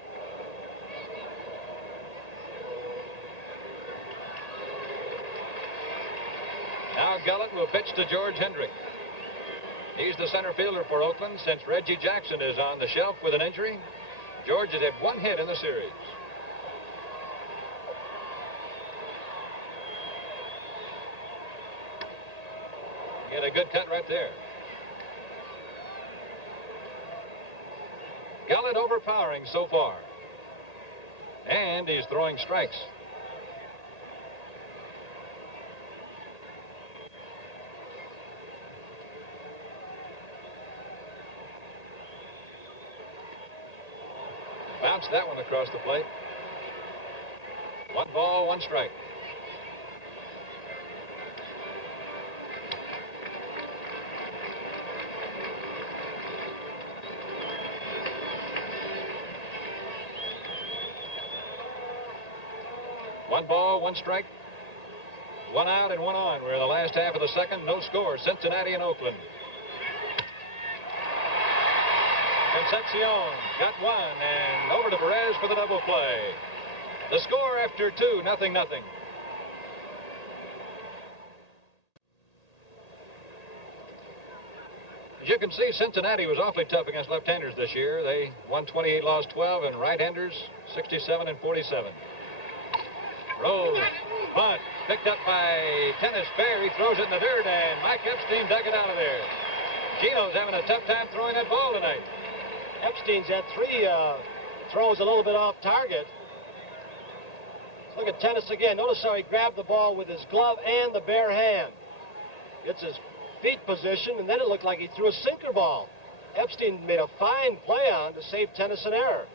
Now Gullett will pitch to George Hendrick. He's the center fielder for Oakland since Reggie Jackson is on the shelf with an injury. George has had 1 hit in the series. Get a good cut right there. Gullett overpowering so far. And he's throwing strikes. Bounced that one across the plate. 1 ball, 1 strike. One ball, 1 strike. 1 out and 1 on. We're in the last half of the second. No score. Cincinnati and Oakland. Concepcion got 1 and over to Perez for the double play. The score after 2, 0-0. As you can see, Cincinnati was awfully tough against left-handers this year. They won 28, lost 12, and right-handers 67 and 47. Rose, bunt, picked up by Tennis Fair. He throws it in the dirt, and Mike Epstein dug it out of there. Gino's having a tough time throwing that ball tonight. Epstein's had 3 throws a little bit off target. Look at Tennis again. Notice how he grabbed the ball with his glove and the bare hand. Gets his feet position, and then it looked like he threw a sinker ball. Epstein made a fine play on to save Tennis an error.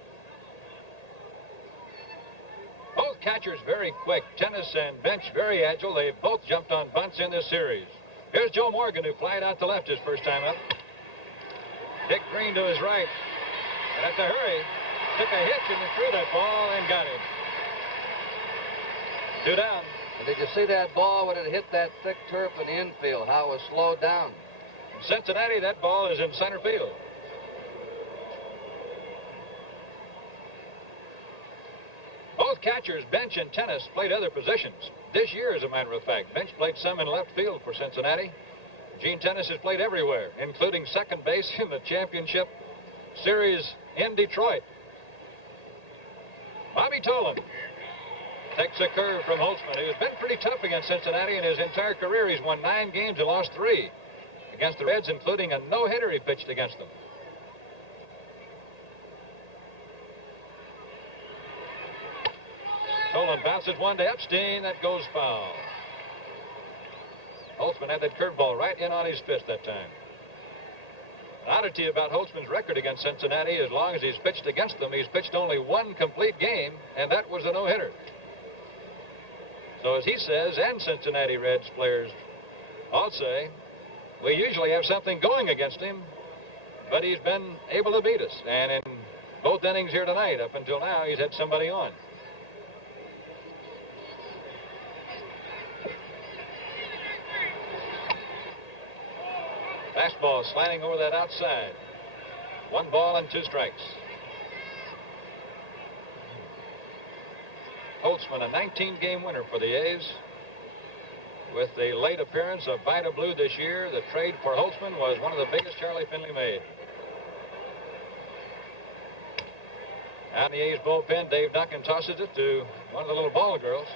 Both catchers very quick. Tennis and Bench very agile. They've both jumped on bunts in this series. Here's Joe Morgan, who flied out to left his first time up. Dick Green to his right. But had to hurry. Took a hitch and threw that ball and got him. 2 down. And did you see that ball when it hit that thick turf in the infield, how it was slowed down? In Cincinnati, that ball is in center field. Both catchers, Bench and Tennis, played other positions. This year, as a matter of fact, Bench played some in left field for Cincinnati. Gene Tennis has played everywhere, including second base in the championship series in Detroit. Bobby Tolan takes a curve from Holtzman, who's been pretty tough against Cincinnati in his entire career. He's won 9 games and lost 3 against the Reds, including a no-hitter he pitched against them. Tolan bounces one to Epstein. That goes foul. Holtzman had that curveball right in on his fist that time. An oddity about Holtzman's record against Cincinnati, as long as he's pitched against them, he's pitched only 1 complete game, and that was a no-hitter. So as he says, and Cincinnati Reds players all say, we usually have something going against him, but he's been able to beat us. And in both innings here tonight, up until now, he's had somebody on. Fastball slanting over that outside. 1 ball and 2 strikes. Holtzman, a 19-game winner for the A's. With the late appearance of Vida Blue this year, the trade for Holtzman was one of the biggest Charlie Finley made. Out in the A's bullpen, Dave Duncan tosses it to one of the little ball girls.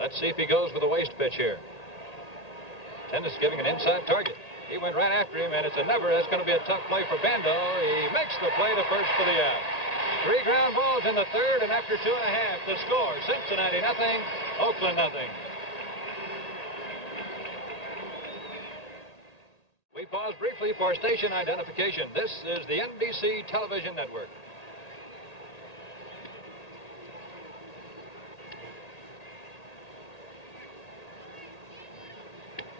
Let's see if he goes with a waste pitch here. Tennis giving an inside target. He went right after him, and it's a never. That's going to be a tough play for Bando. He makes the play to first for the out. 3 ground balls in the third, and after 2 1/2, the score. Cincinnati nothing, Oakland nothing. We pause briefly for station identification. This is the NBC Television Network.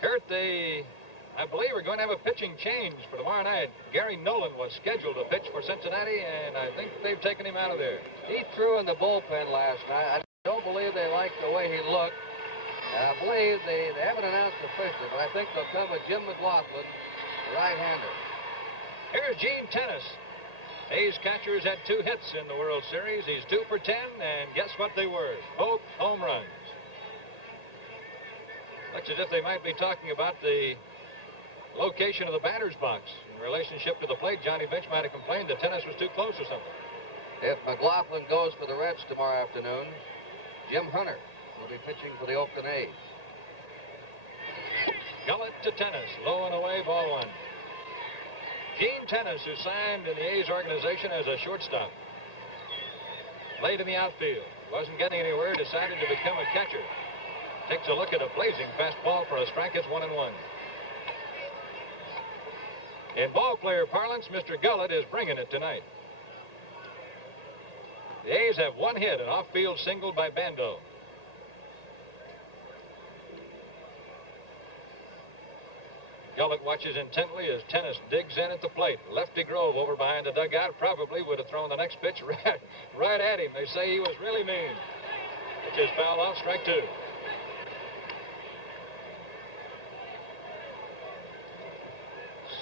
Kurt, I believe we're going to have a pitching change for tomorrow night. Gary Nolan was scheduled to pitch for Cincinnati, and I think they've taken him out of there. He threw in the bullpen last night. I don't believe they liked the way he looked. And I believe they haven't announced officially, but I think they'll come with Jim McLaughlin, the right-hander. Here's Gene Tennis. A's catcher has had 2 hits in the World Series. He's 2 for 10, and guess what they were? Both home runs. Looks as if they might be talking about the location of the batter's box in relationship to the plate. Johnny Bench might have complained that Tennis was too close or something. If McLaughlin goes for the Reds tomorrow afternoon, Jim Hunter will be pitching for the Oakland A's. Gullett to Tennis, low and away, ball 1. Gene Tennis, who signed in the A's organization as a shortstop, played in the outfield, wasn't getting anywhere, decided to become a catcher. Takes a look at a blazing fastball for a strike. It's 1-1. In ball player parlance, Mr. Gullett is bringing it tonight. The A's have 1 hit, an off-field single by Bando. Gullett watches intently as Tennis digs in at the plate. Lefty Grove over behind the dugout probably would have thrown the next pitch right at him. They say he was really mean. Pitch is fouled off, strike 2.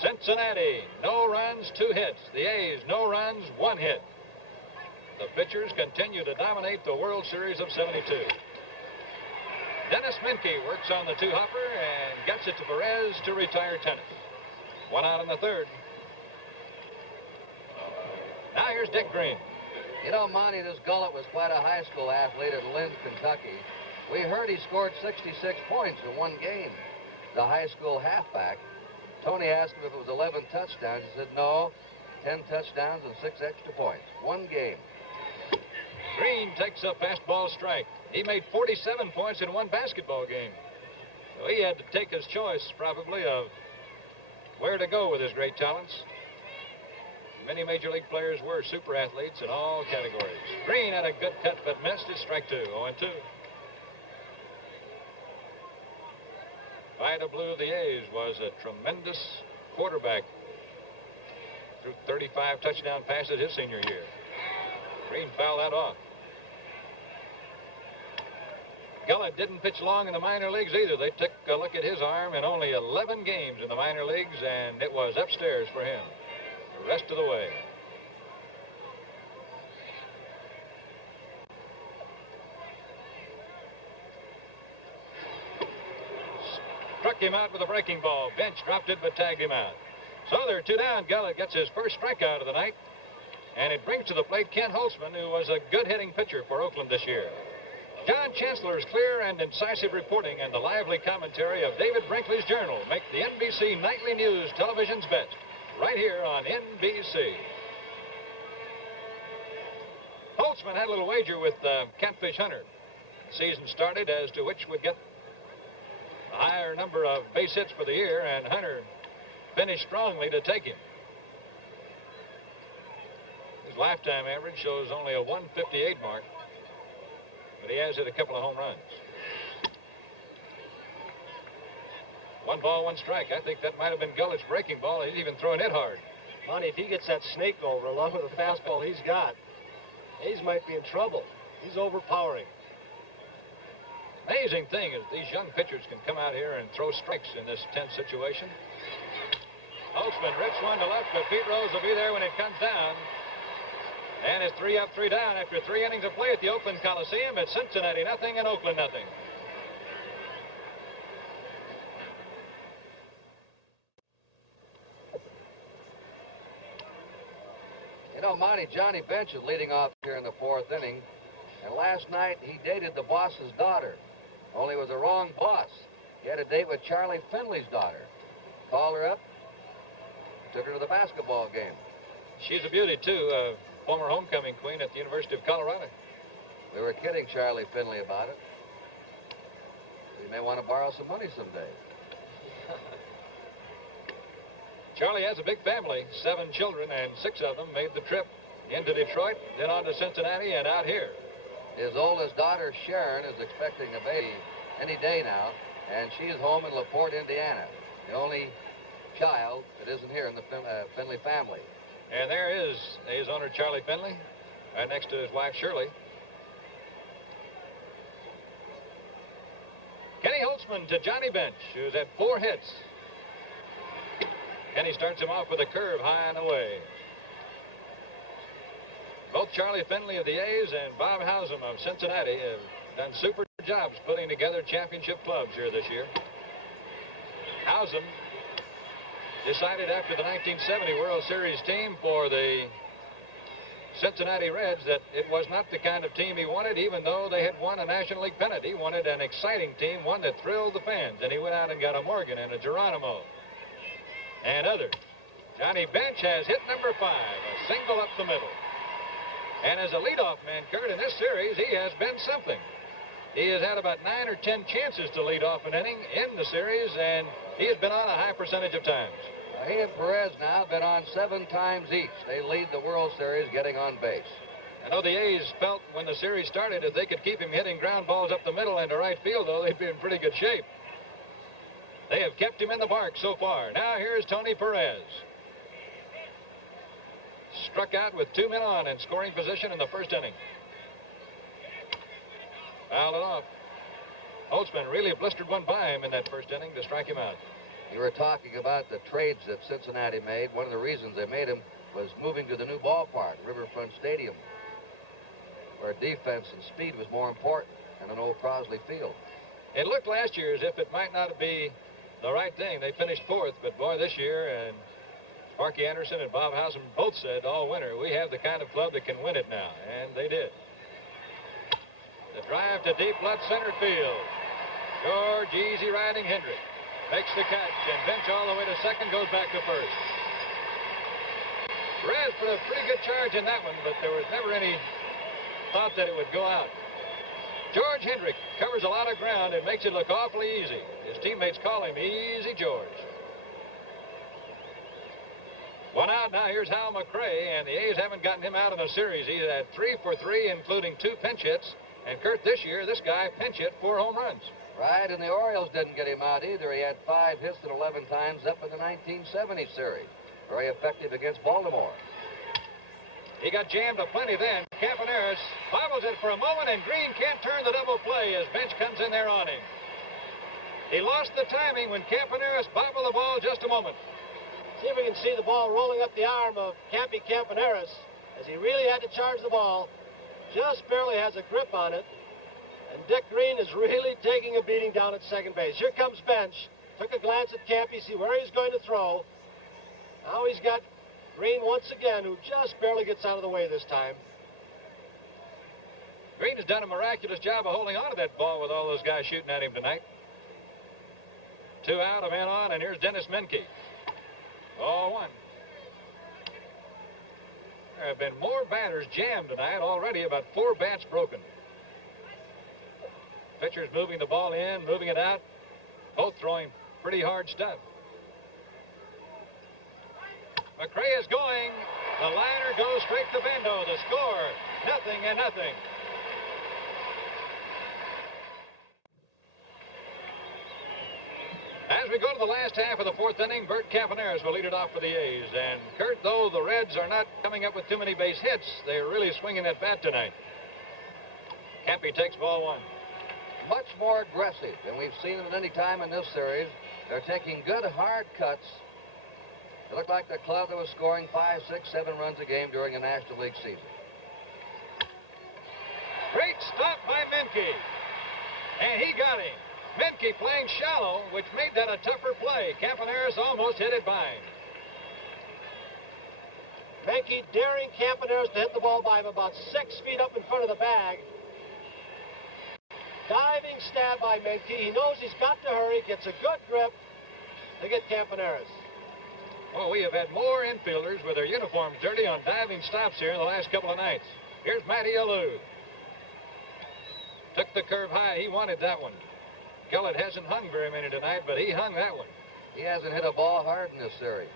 Cincinnati, no runs, 2 hits. The A's, no runs, 1 hit. The pitchers continue to dominate the World Series of '72. Dennis Menke works on the 2-hopper and gets it to Perez to retire Tennis. 1 out in the 3rd. Now here's Dick Green. You know, Monty, this Gullett was quite a high school athlete at Lynn, Kentucky. We heard he scored 66 points in 1 game. The high school halfback. Tony asked him if it was 11 touchdowns. He said no. 10 touchdowns and 6 extra points. One game. Green takes a fastball strike. He made 47 points in one basketball game. So he had to take his choice, probably, of where to go with his great talents. Many major league players were super athletes in all categories. Green had a good cut but missed. It's strike 2, 0-2. Vida Blue of the A's was a tremendous quarterback. Threw 35 touchdown passes his senior year. Green fouled that off. Gullett didn't pitch long in the minor leagues either. They took a look at his arm in only 11 games in the minor leagues, and it was upstairs for him the rest of the way. Struck him out with a breaking ball. Bench dropped it but tagged him out. So they're 2 down. Gullett gets his first strikeout of the night, and it brings to the plate Ken Holtzman, who was a good hitting pitcher for Oakland this year. John Chancellor's clear and incisive reporting and the lively commentary of David Brinkley's Journal make the NBC Nightly News television's best, right here on NBC. Holtzman had a little wager with Catfish Hunter. The season started as to which would get a higher number of base hits for the year, and Hunter finished strongly to take him. His lifetime average shows only a 158 mark. But he has hit a couple of home runs. 1 ball, 1 strike. I think that might have been Gullett's breaking ball. He's even throwing it hard. Monty, if he gets that snake over along with the fastball he's got, Hayes might be in trouble. He's overpowering. Amazing thing is these young pitchers can come out here and throw strikes in this tense situation. Holtzman rips one to left, but Pete Rose will be there when it comes down. And it's 3 up, 3 down after 3 innings of play at the Oakland Coliseum. It's Cincinnati nothing and Oakland nothing. You know, Monty, Johnny Bench is leading off here in the 4th inning. And last night he dated the boss's daughter. Only it was the wrong boss. He had a date with Charlie Finley's daughter. Called her up, took her to the basketball game. She's a beauty, too. Former homecoming queen at the University of Colorado. We were kidding Charlie Finley about it. You may want to borrow some money someday. Charlie has a big family, 7 children, and 6 of them made the trip into Detroit, then on to Cincinnati, and out here. His oldest daughter, Sharon, is expecting a baby any day now, and she's home in LaPorte, Indiana. The only child that isn't here in the Finley family. And there is his owner, Charlie Finley, right next to his wife, Shirley. Kenny Holtzman to Johnny Bench, who's had 4 hits. Kenny starts him off with a curve high and away. Both Charlie Finley of the A's and Bob Hausum of Cincinnati have done super jobs putting together championship clubs here this year. Hausum decided after the 1970 World Series team for the Cincinnati Reds that it was not the kind of team he wanted, even though they had won a National League pennant. He wanted an exciting team, one that thrilled the fans, and he went out and got a Morgan and a Geronimo and others. Johnny Bench has hit number 5, a single up the middle. And as a leadoff man, Kurt, in this series, he has been something. He has had about 9 or 10 chances to lead off an inning in the series, and he has been on a high percentage of times. He and Perez now have been on 7 times each. They lead the World Series getting on base. I know the A's felt when the series started if they could keep him hitting ground balls up the middle and to right field, though, they'd be in pretty good shape. They have kept him in the park so far. Now here's Tony Perez. Struck out with 2 men on in scoring position in the first inning. Fouled it off. Holtzman really blistered one by him in that first inning to strike him out. You were talking about the trades that Cincinnati made. One of the reasons they made them was moving to the new ballpark, Riverfront Stadium, where defense and speed was more important than an old Crosley Field. It looked last year as if it might not be the right thing. They finished 4th, but boy, this year, and Sparky Anderson and Bob Hausum both said all winter, we have the kind of club that can win it now, and they did. The drive to deep left center field. George easy riding Hendrick makes the catch, and Bench all the way to second, goes back to first. Reyes put a pretty good charge in that one, but there was never any thought that it would go out. George Hendrick covers a lot of ground and makes it look awfully easy. His teammates call him Easy George. One out now. Here's Hal McRae, and the A's haven't gotten him out in the series. He's had 3 for 3, including 2 pinch hits. And Kurt, this year, this guy pinch hit 4 home runs. Right, and the Orioles didn't get him out either. He had 5 hits and 11 times up in the 1970 series. Very effective against Baltimore. He got jammed aplenty then. Campaneris bobbles it for a moment, and Green can't turn the double play as Bench comes in there on him. He lost the timing when Campaneris bobbled the ball just a moment. See if we can see the ball rolling up the arm of Campy Campaneris as he really had to charge the ball. Just barely has a grip on it. And Dick Green is really taking a beating down at second base. Here comes Bench. Took a glance at Campy, see where he's going to throw. Now he's got Green once again, who just barely gets out of the way this time. Green has done a miraculous job of holding on to that ball with all those guys shooting at him tonight. 2 out, a man on, and here's Dennis Menke. 0-1. There have been more batters jammed tonight already, about 4 bats broken. Pitchers moving the ball in, moving it out, both throwing pretty hard stuff. McRae is going. The liner goes straight to Bando. The score, 0-0. As we go to the last half of the 4th inning, Bert Campaneris will lead it off for the A's. And Kurt, though the Reds are not coming up with too many base hits, they're really swinging that bat tonight. Campy takes ball 1. Much more aggressive than we've seen at any time in this series. They're taking good, hard cuts. They look like the club that was scoring 5, 6, 7 runs a game during the National League season. Great stop by Menke. And he got him. Menke playing shallow, which made that a tougher play. Campaneris almost hit it by him. Menke daring Campaneris to hit the ball by him about 6 feet up in front of the bag. Diving stab by Menke. He knows he's got to hurry, gets a good grip to get Campaneris. Oh, we have had more infielders with their uniforms dirty on diving stops here in the last couple of nights. Here's Matty Alou. Took the curve high. He wanted that one. Kellett hasn't hung very many tonight, but he hung that one. He hasn't hit a ball hard in this series.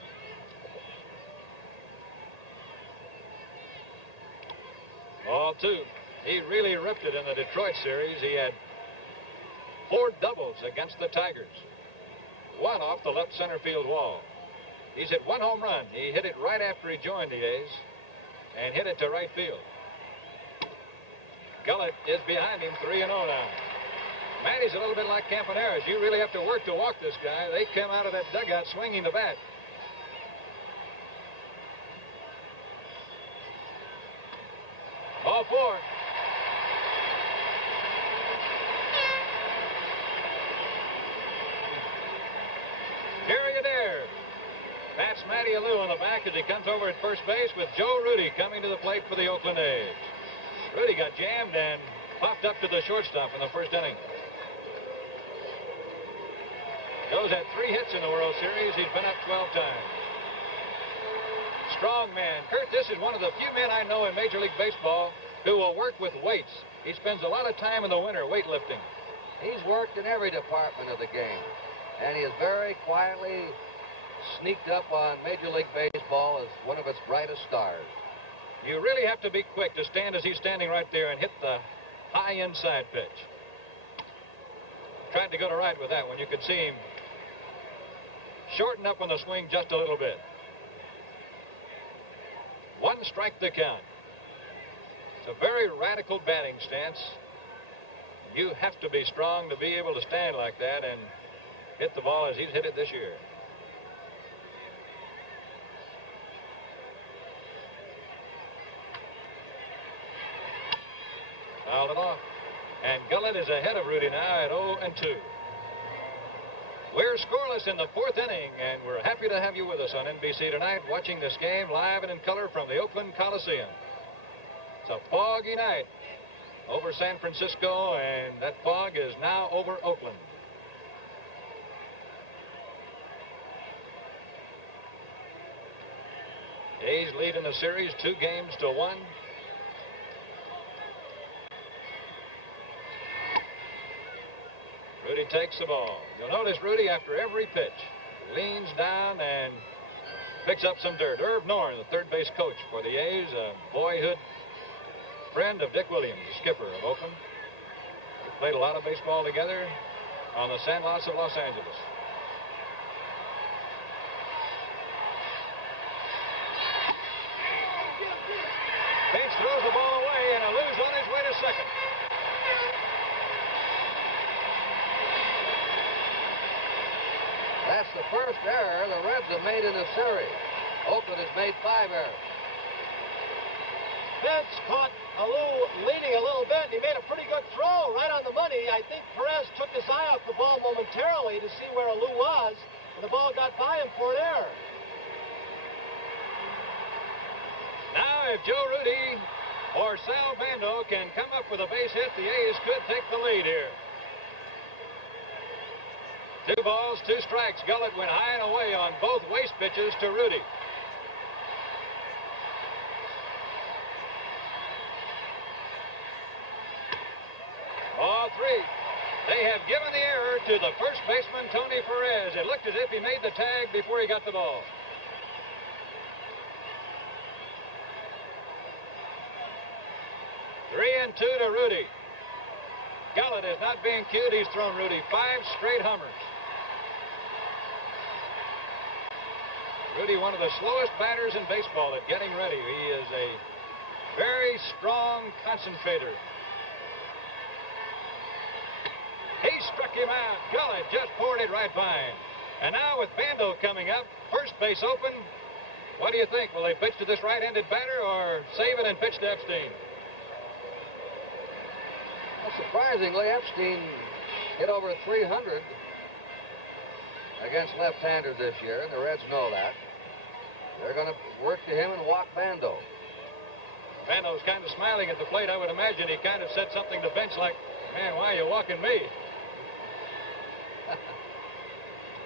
Ball 2. He really ripped it in the Detroit series. He had 4 doubles against the Tigers. 1 off the left center field wall. He's hit 1 home run. He hit it right after he joined the A's and hit it to right field. Gullett is behind him, 3-0 now. Matty's a little bit like Campaneris. You really have to work to walk this guy. They come out of that dugout swinging the bat. Ball 4. Carrying it there. That's Matty Alou on the back as he comes over at first base with Joe Rudy coming to the plate for the Oakland A's. Rudy got jammed and popped up to the shortstop in the first inning. Joe's had 3 hits in the World Series. He's been up 12 times. Strong man. Kurt, this is one of the few men I know in Major League Baseball who will work with weights. He spends a lot of time in the winter weightlifting. He's worked in every department of the game, and he is very quietly sneaked up on Major League Baseball as one of its brightest stars. You really have to be quick to stand as he's standing right there and hit the high inside pitch. Tried to go to right with that one. You could see him shorten up on the swing just a little bit. 1 strike to count. It's a very radical batting stance. You have to be strong to be able to stand like that and hit the ball as he's hit it this year. Fouled it off. And Gullett is ahead of Rudy now at 0-2. We're scoreless in the 4th inning, and we're happy to have you with us on NBC tonight, watching this game live and in color from the Oakland Coliseum. It's a foggy night over San Francisco, and that fog is now over Oakland. A's lead in the series 2-1. Rudy takes the ball. You'll notice Rudy, after every pitch, leans down and picks up some dirt. Irv Norn, the third base coach for the A's, a boyhood friend of Dick Williams, the skipper of Oakland. They played a lot of baseball together on the sandlots of Los Angeles. Bates throws the ball away, and Alou's on his way to second. That's the first error the Reds have made in the series. Oakland has made 5 errors. Vince caught Alou leading a little bit, and he made a pretty good throw right on the money. I think Perez took his eye off the ball momentarily to see where Alou was, and the ball got by him for an error. Now, if Joe Rudy or Sal Bando can come up with a base hit, the A's could take the lead here. 2 balls, 2 strikes. Gullett went high and away on both waste pitches to Rudy. Ball 3. They have given the error to the first baseman, Tony Perez. It looked as if he made the tag before he got the ball. Three and 2 to Rudy. Gullett is not being cued. He's thrown Rudy 5 straight homers. Rudy, one of the slowest batters in baseball at getting ready. He is a very strong concentrator. He struck him out. Gullett just poured it right by him. And now with Bando coming up, first base open, what do you think? Will they pitch to this right-handed batter or save it and pitch to Epstein? Well, surprisingly, Epstein hit over 300 against left-handers this year, and the Reds know that. They're going to work to him and walk Bando. Bando's kind of smiling at the plate. I would imagine he kind of said something to bench like, man, why are you walking me?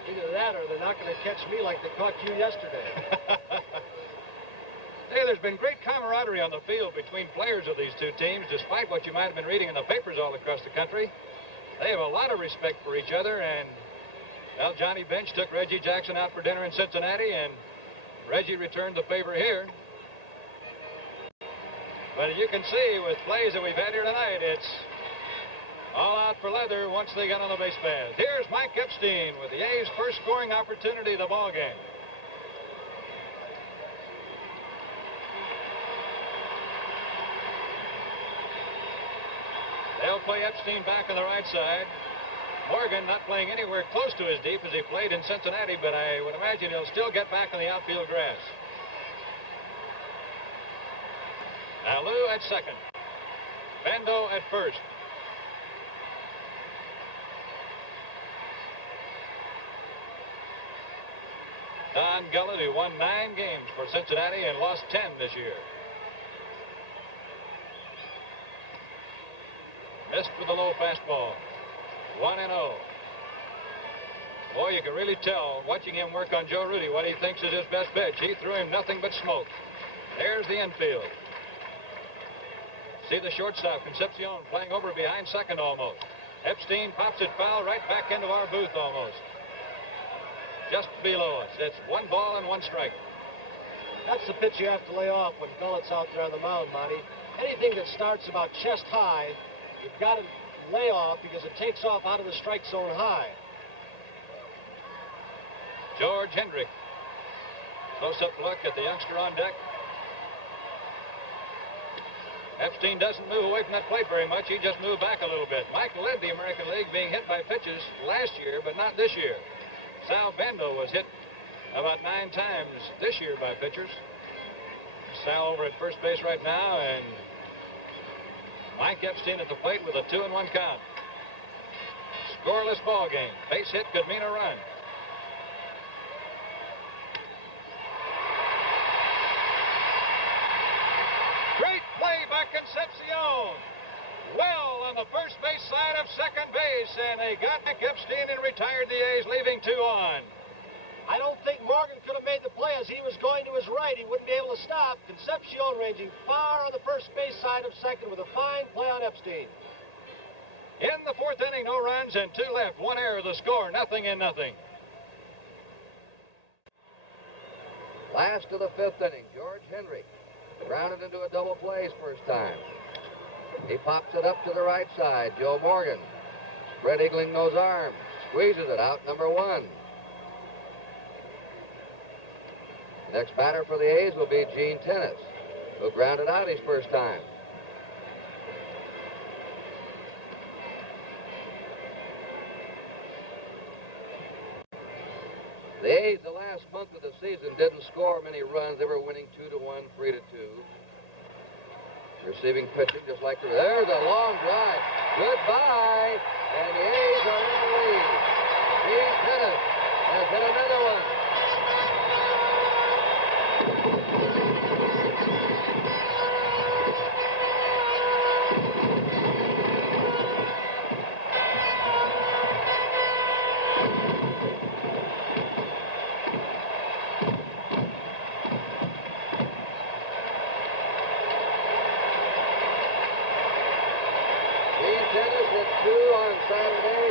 Either that or they're not going to catch me like they caught you yesterday. Hey, there's been great camaraderie on the field between players of these two teams, despite what you might have been reading in the papers all across the country. They have a lot of respect for each other, and, well, Johnny Bench took Reggie Jackson out for dinner in Cincinnati, and Reggie returned the favor here. But you can see with plays that we've had here tonight, it's all out for leather once they get on the base paths. Here's Mike Epstein with the A's first scoring opportunity of the ball game. They'll play Epstein back on the right side. Morgan not playing anywhere close to as deep as he played in Cincinnati, but I would imagine he'll still get back on the outfield grass. Alou at second. Bando at first. Don Gullett, who won 9 games for Cincinnati and lost 10 this year. Missed with a low fastball. 1-0. Boy, you can really tell, watching him work on Joe Rudy, what he thinks is his best pitch. He threw him nothing but smoke. There's the infield. See the shortstop, Concepcion, playing over behind second almost. Epstein pops it foul right back into our booth almost. Just below us. It's 1 ball and 1 strike. That's the pitch you have to lay off when Gullett's out there on the mound, Monty. Anything that starts about chest high, you've got to lay off because it takes off out of the strike zone high. George Hendrick. Close-up look at the youngster on deck. Epstein doesn't move away from that plate very much. He just moved back a little bit. Mike led the American League being hit by pitches last year, but not this year. Sal Bando was hit about 9 times this year by pitchers. Sal over at first base right now, and Mike Epstein at the plate with a 2-1 count. Scoreless ball game. Base hit could mean a run. Great play by Concepcion. Well on the first base side of second base, and they got Mike Epstein and retired the A's, leaving 2 on. I don't think Morgan could have made the play as as he was going to his right. He wouldn't be able to stop. Concepcion ranging far on the first base side of second with a fine play on Epstein. In the fourth inning, no runs and 2 left. 1 error, the score, 0-0. Last of the 5th inning, George Hendrick grounded into a double play his first time. He pops it up to the right side. Joe Morgan spread eagling those arms, squeezes it out, number 1. The next batter for the A's will be Gene Tennis, who grounded out his first time. The A's, the last month of the season, didn't score many runs. They were winning 2-1, 3-2. Receiving pitching just like there's a long drive. Goodbye. And the A's are in the lead. Gene Tennis has hit another one. Tennis hit 2 on Saturday.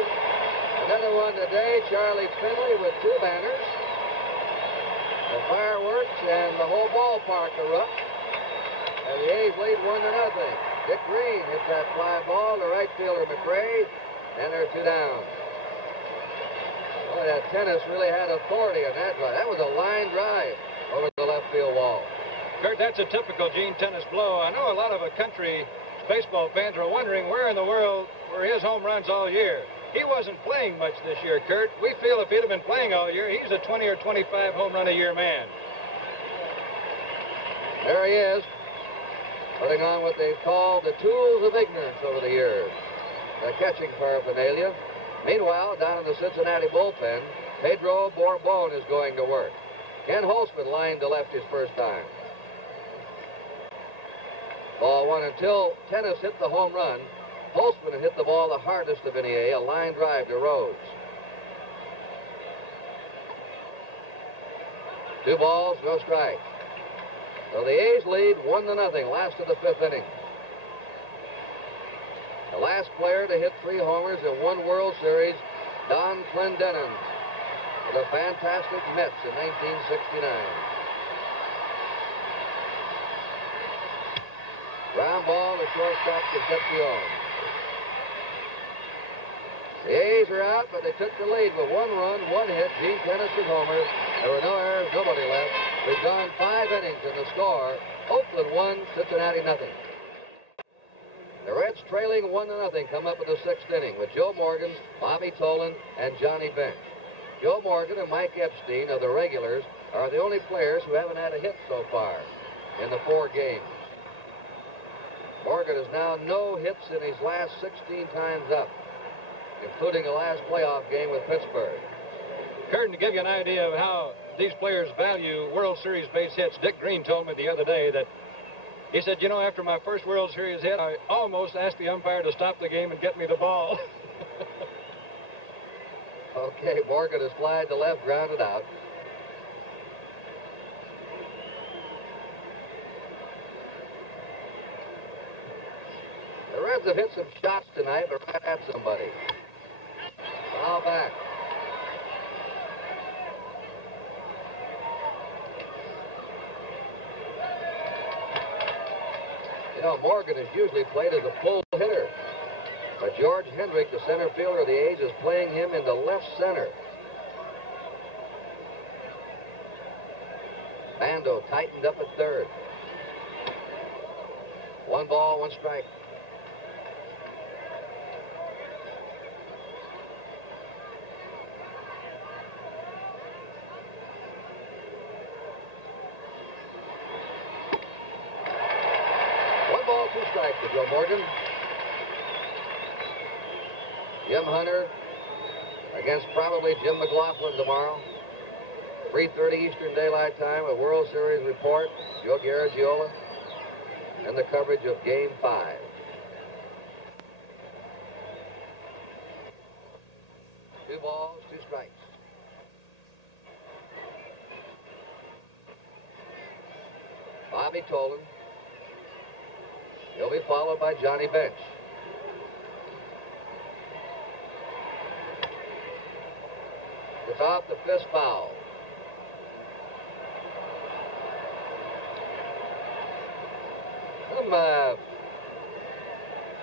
Another one today. Charlie Finley with 2 banners. The fireworks and the whole ballpark erupt. And the A's lead 1-0. Dick Green hits that fly ball to right fielder McRae, and they're 2 down. Boy, that Tennis really had authority on that drive. That was a line drive over the left field wall. Kurt, that's a typical Gene Tennis blow. I know a lot of country baseball fans are wondering where in the world were his home runs all year. He wasn't playing much this year, Kurt. We feel if he'd have been playing all year, he's a 20 or 25 home run a year man. There he is, putting on what they call the tools of ignorance over the years, the catching paraphernalia. Meanwhile, down in the Cincinnati bullpen, Pedro Borbon is going to work. Ken Holtzman lined to left his first time. Ball 1. Until Tennis hit the home run, Holtzman had hit the ball the hardest of any A line drive to Rhodes. 2 balls, no strikes. So the A's lead 1-0, last of the 5th inning. The last player to hit 3 homers in 1 World Series, Don Clendenin, with the fantastic Mets in 1969. Ground ball to shortstop Concepcion. The A's are out, but they took the lead with 1 run, 1 hit. Gene Tennis' homer. There were no errors, nobody left. We've gone 5 innings, and the score: Oakland 1, Cincinnati 0. The Reds trailing 1-0 come up in the 6th inning with Joe Morgan, Bobby Tolan, and Johnny Bench. Joe Morgan and Mike Epstein of the regulars are the only players who haven't had a hit so far in the 4 games. Morgan has now no hits in his last 16 times up, including the last playoff game with Pittsburgh. Curtin, to give you an idea of how these players value World Series base hits, Dick Green told me the other day that he said, you know, after my first World Series hit, I almost asked the umpire to stop the game and get me the ball. Okay, Morgan has flied to left, grounded out. The Reds have hit some shots tonight, but right at somebody. Foul back. You know, Morgan has usually played as a pull hitter. But George Hendrick, the center fielder of the A's, is playing him in the left center. Bando tightened up at third. 1 ball, 1 strike. Strike to Joe Morgan. Jim Hunter against probably Jim McLaughlin tomorrow. 3:30 Eastern Daylight Time, a World Series report. Joe Garagiola and the coverage of Game 5. Two balls, 2 strikes. Bobby Tolan. He'll be followed by Johnny Bench. It's off the fist foul. Some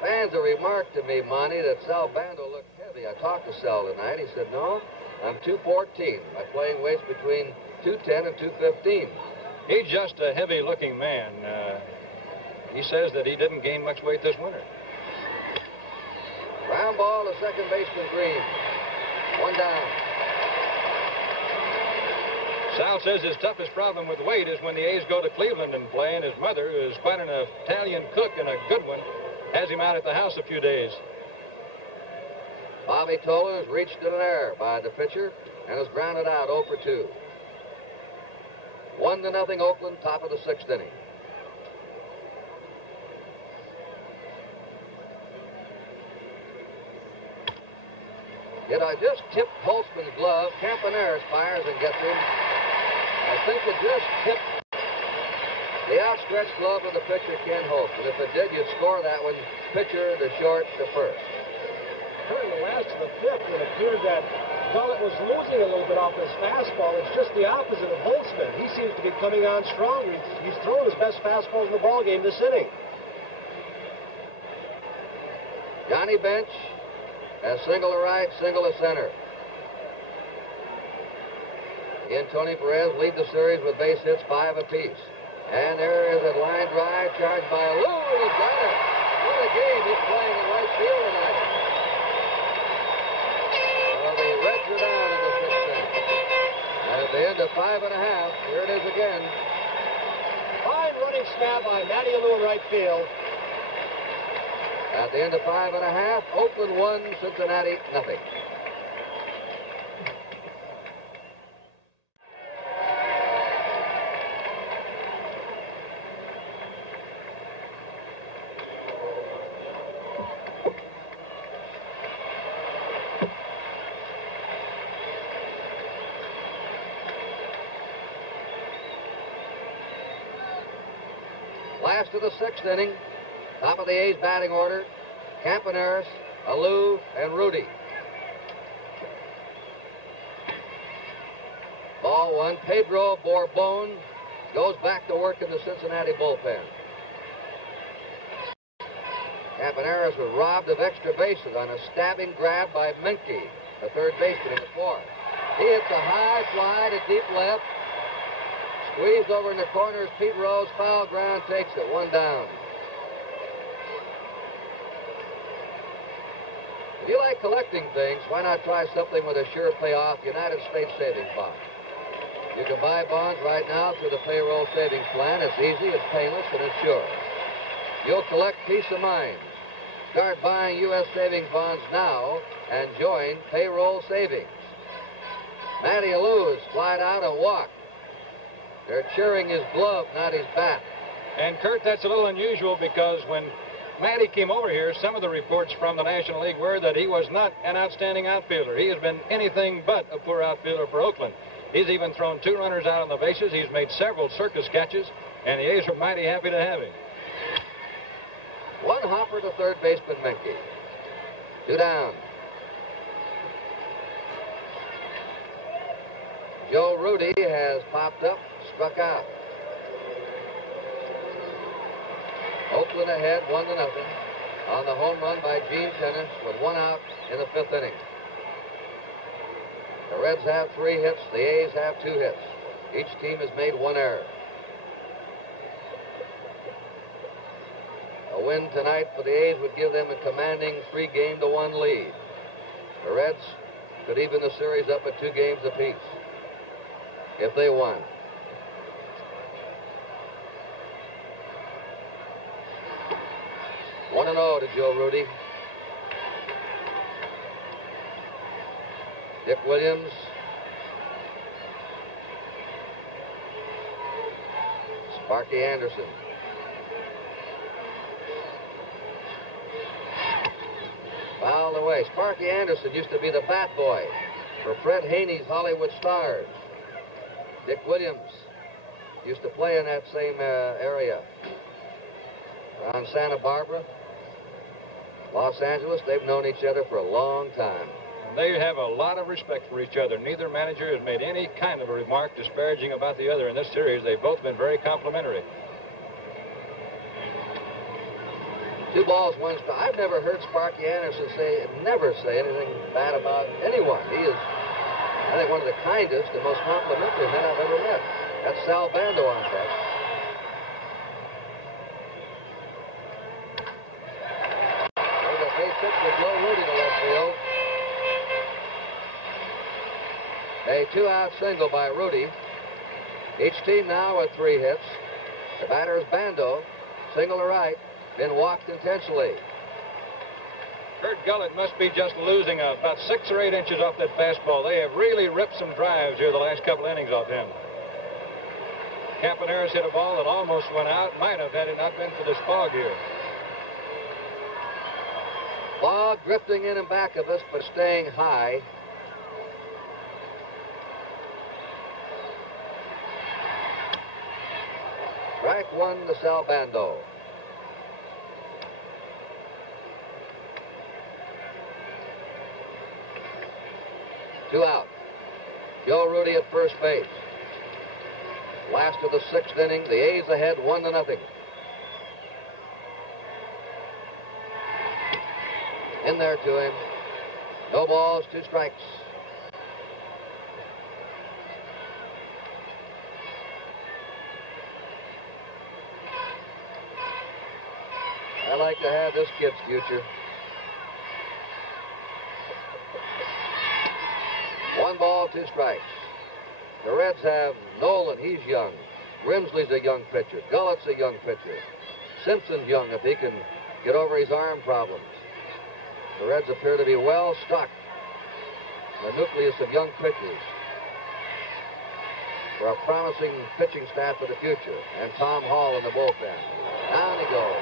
fans have remarked to me, Monty, that Sal Bando looked heavy. I talked to Sal tonight. He said, no, I'm 214. My playing weight's between 210 and 215. He's just a heavy-looking man. He says that he didn't gain much weight this winter. Ground ball to second baseman Green. One down. Sal says his toughest problem with weight is when the A's go to Cleveland and play, and his mother, who is quite an Italian cook and a good one, has him out at the house a few days. Bobby Tolan is reached in an error by the pitcher and is grounded out 0 for 2. 1-0 Oakland, top of the 6th inning. Yet I just tipped Holtzman's glove. Campaneris fires and gets him. I think it just tipped the outstretched glove of the pitcher, Ken Holtzman. If it did, you'd score that one. Pitcher to short to first. During the last of the fifth, it appeared that Gullett was losing a little bit off his fastball. It's just the opposite of Holtzman. He seems to be coming on stronger. He's thrown his best fastballs in the ballgame this inning. Johnny Bench has single to right, single to center. He and Tony Perez lead the series with base hits 5 apiece. And there is a line drive charged by Lou, and he's got it. What a game he's playing in right field tonight. Well, the Reds are down in the 6th inning. And at the end of 5 and a half, here it is again. Fine running snap by Matty Lou in right field. At the end of 5 and a half, Oakland 1, Cincinnati nothing. Last of the 6th inning. Top of the A's batting order, Campaneris, Alou, and Rudy. Ball 1. Pedro Borbon goes back to work in the Cincinnati bullpen. Campaneris was robbed of extra bases on a stabbing grab by Menke, the third baseman in the 4th. He hits a high fly to deep left. Squeezed over in the corners, Pete Rose, foul ground, takes it, 1 down. If you like collecting things, why not try something with a sure payoff United States Savings Bond? You can buy bonds right now through the payroll savings plan. It's easy, it's painless, and it's sure. You'll collect peace of mind. Start buying U.S. savings bonds now and join payroll savings. Matty Alou has flied out and walked. They're cheering his glove, not his bat. And, Kurt, that's a little unusual because when Matty came over here, some of the reports from the National League were that he was not an outstanding outfielder. He has been anything but a poor outfielder for Oakland. He's even thrown 2 runners out on the bases. He's made several circus catches, and the A's are mighty happy to have him. 1 hopper to third baseman Menke. 2 down. Joe Rudy has popped up, struck out. Oakland ahead 1-0 on the home run by Gene Tennis with 1 out in the 5th inning. The Reds have 3 hits. The A's have 2 hits. Each team has made 1 error. A win tonight for the A's would give them a commanding 3-1 lead. The Reds could even the series up at 2 games apiece if they won. One and 0 to Joe Rudy. Dick Williams. Sparky Anderson. Fouled away. Sparky Anderson used to be the bat boy for Fred Haney's Hollywood Stars. Dick Williams used to play in that same area. Around Santa Barbara, Los Angeles, they've known each other for a long time. They have a lot of respect for each other. Neither manager has made any kind of a remark disparaging about the other in this series. They've both been very complimentary. 2 balls, 1 strike. I've never heard Sparky Anderson never say anything bad about anyone. He is, I think, one of the kindest and most complimentary men I've ever met. That's Sal Bando on deck. There's a base hit for Joe Rudy to left field. A 2-out single by Rudy. Each team now with 3 hits. The batter is Bando. Single to right. Been walked intentionally. Kurt Gullett must be just losing about 6 or 8 inches off that fastball. They have really ripped some drives here the last couple innings off him. Campaneris hit a ball that almost went out. Might have had it not been for this fog here. Fog drifting in and back of us, but staying high. Strike 1 to Sal Bando. Two out. Joe Rudy at first base. Last of the 6th inning. The A's ahead 1-0. In there to him. No balls, 2 strikes. I like to have this kid's future. 1 ball, 2 strikes. The Reds have Nolan, he's young. Grimsley's a young pitcher. Gullett's a young pitcher. Simpson's young if he can get over his arm problems. The Reds appear to be well stocked. The nucleus of young pitchers for a promising pitching staff for the future. And Tom Hall in the bullpen. Down he goes.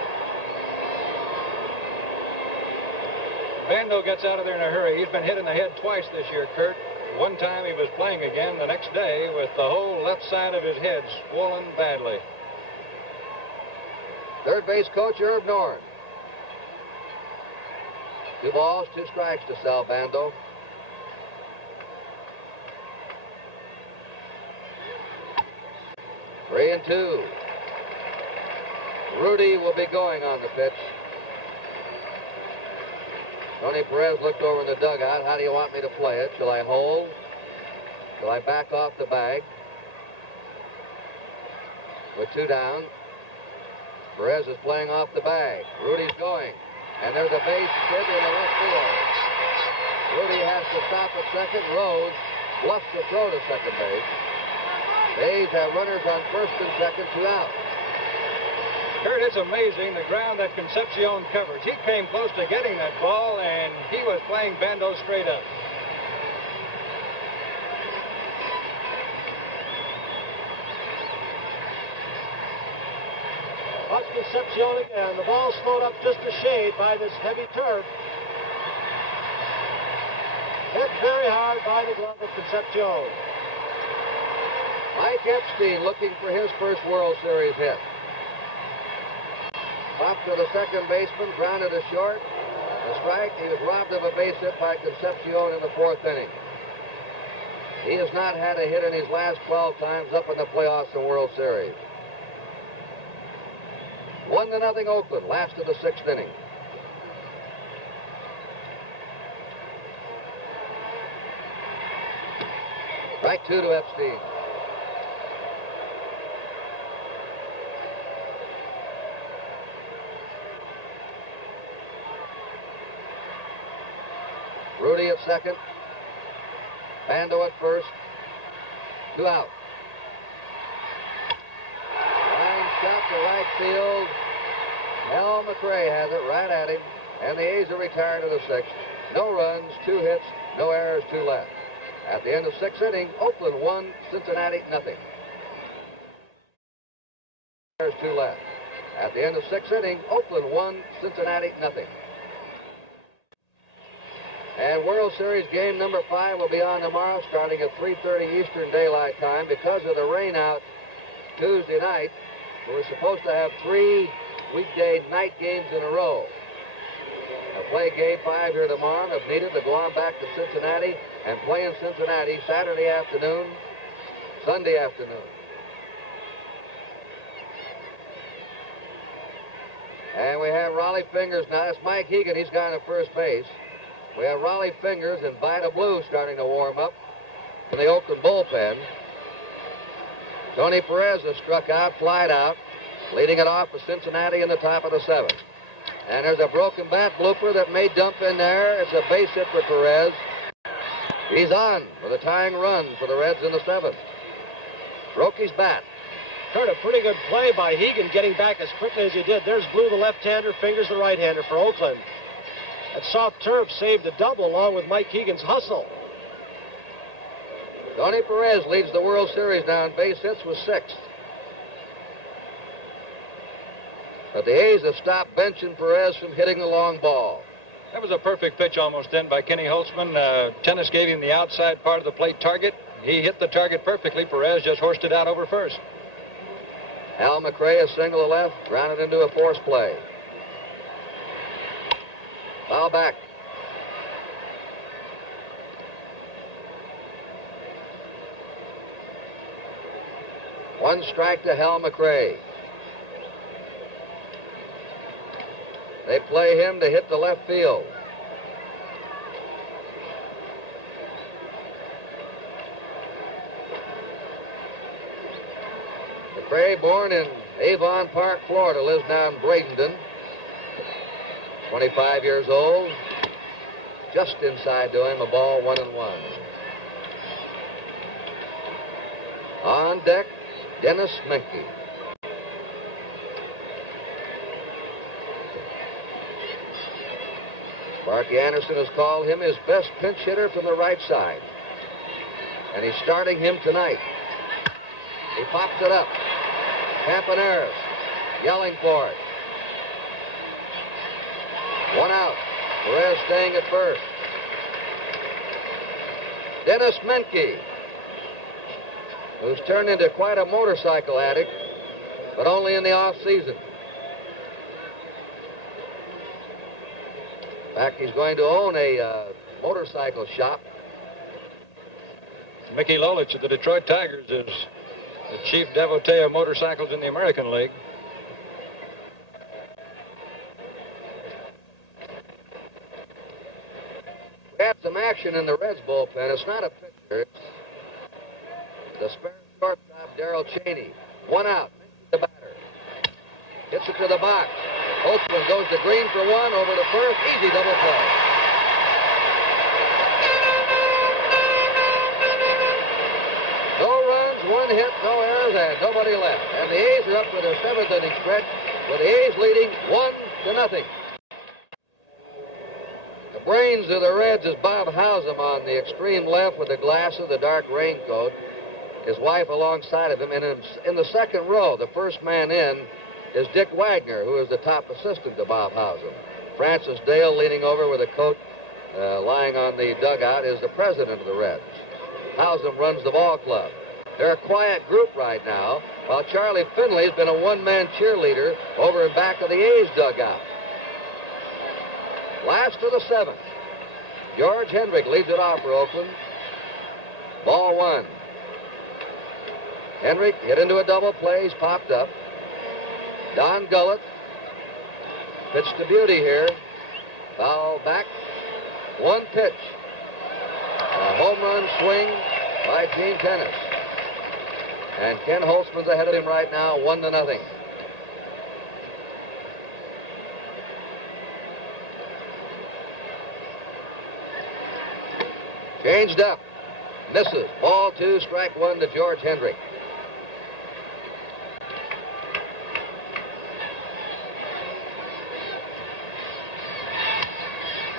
Bando gets out of there in a hurry. He's been hit in the head twice this year, Kurt. One time he was playing again the next day with the whole left side of his head swollen badly. Third base coach Herb Norn. 2 balls, 2 strikes to Sal Bando. Three and 2. Rudy will be going on the pitch. Tony Perez looked over in the dugout. How do you want me to play it? Shall I hold? Shall I back off the bag? With 2 down. Perez is playing off the bag. Rudy's going. And there's a base hit in the left field. Rudy has to stop at second. Rose bluffs to throw to second base. The A's have runners on first and second, 2 out. Kurt, it's amazing the ground that Concepcion covers. He came close to getting that ball, and he was playing Bando straight up. Watch Concepcion again. The ball slowed up just a shade by this heavy turf. Hit very hard by the glove of Concepcion. Mike Epstein looking for his first World Series hit. Up to the second baseman, grounded to short. A strike. He was robbed of a base hit by Concepcion in the 4th inning. He has not had a hit in his last 12 times up in the playoffs and World Series. 1-0 Oakland, last of the 6th inning. Strike 2 to Epstein. Rudy at second. Bando at first. 2 out. Line shot to right field. Mel McRae has it right at him. And the A's are retired to the 6th. No runs, 2 hits, no errors, 2 left. At the end of 6th inning, Oakland 1, Cincinnati nothing. Errors, 2 left. At the end of 6th inning, Oakland 1, Cincinnati nothing. And World Series game number 5 will be on tomorrow starting at 3:30 Eastern Daylight Time. Because of the rain out Tuesday night. We're supposed to have 3 weekday night games in a row. They'll play Game 5 here tomorrow, and if needed, they'll go on back to Cincinnati and play in Cincinnati Saturday afternoon, Sunday afternoon. And we have Raleigh Fingers now. It's Mike Hegan. He's gone to first base. We have Raleigh Fingers and Vida Blue starting to warm up in the Oakland bullpen. Tony Perez has struck out, flied out, leading it off for Cincinnati in the top of the 7th. And there's a broken bat blooper that may dump in there. It's a base hit for Perez. He's on with a tying run for the Reds in the 7th. Broke his bat. Kurt, a pretty good play by Hegan getting back as quickly as he did. There's Blue, the left-hander, Fingers, the right-hander for Oakland. That soft turf saved a double along with Mike Hegan's hustle. Tony Perez leads the World Series now in base hits with 6. But the A's have stopped benching Perez from hitting the long ball. That was a perfect pitch almost then by Kenny Holtzman. Tennis gave him the outside part of the plate target. He hit the target perfectly. Perez just horsed it out over first. Al McRae, a single to left, grounded into a force play. Foul back. One strike to Hal McRae. They play him to hit the left field. McRae, born in Avon Park, Florida, lives now in Bradenton. 25 years old. Just inside to him, a ball, 1-1. On deck, Dennis Menke. Sparky Anderson has called him his best pinch hitter from the right side. And he's starting him tonight. He pops it up. Campaneris yelling for it. 1 out. Perez staying at first. Dennis Menke, who's turned into quite a motorcycle addict, but only in the off-season. In fact, he's going to own a motorcycle shop. Mickey Lolich of the Detroit Tigers is the chief devotee of motorcycles in the American League. We have some action in the Reds bullpen. It's not a pitcher. It's the spare shortstop, Darrell Cheney. 1 out. The batter. Hits it to the box. Holtzman goes to Green for 1, over to first. Easy double play. No runs, 1 hit, no errors, and nobody left. And the A's are up to their 7th inning stretch, with the A's leading 1-0. The brains of the Reds is Bob Howsam on the extreme left with the glasses, the dark raincoat. His wife alongside of him. And in the second row, the first man in, is Dick Wagner, who is the top assistant to Bob Howsam. Francis Dale, leaning over with a coat lying on the dugout, is the president of the Reds. Howsam runs the ball club. They're a quiet group right now, while Charlie Finley's been a one-man cheerleader over in back of the A's dugout. Last of the 7th. George Hendrick leads it off for Oakland. Ball 1. Hendrick hit into a double play. He's popped up. Don Gullett pitched to Beauty here. Foul back. 1 pitch. A home run swing by Gene Tennis. And Ken Holtzman's ahead of him right now, 1-0. Changed up. Misses. Ball 2, strike 1 to George Hendrick.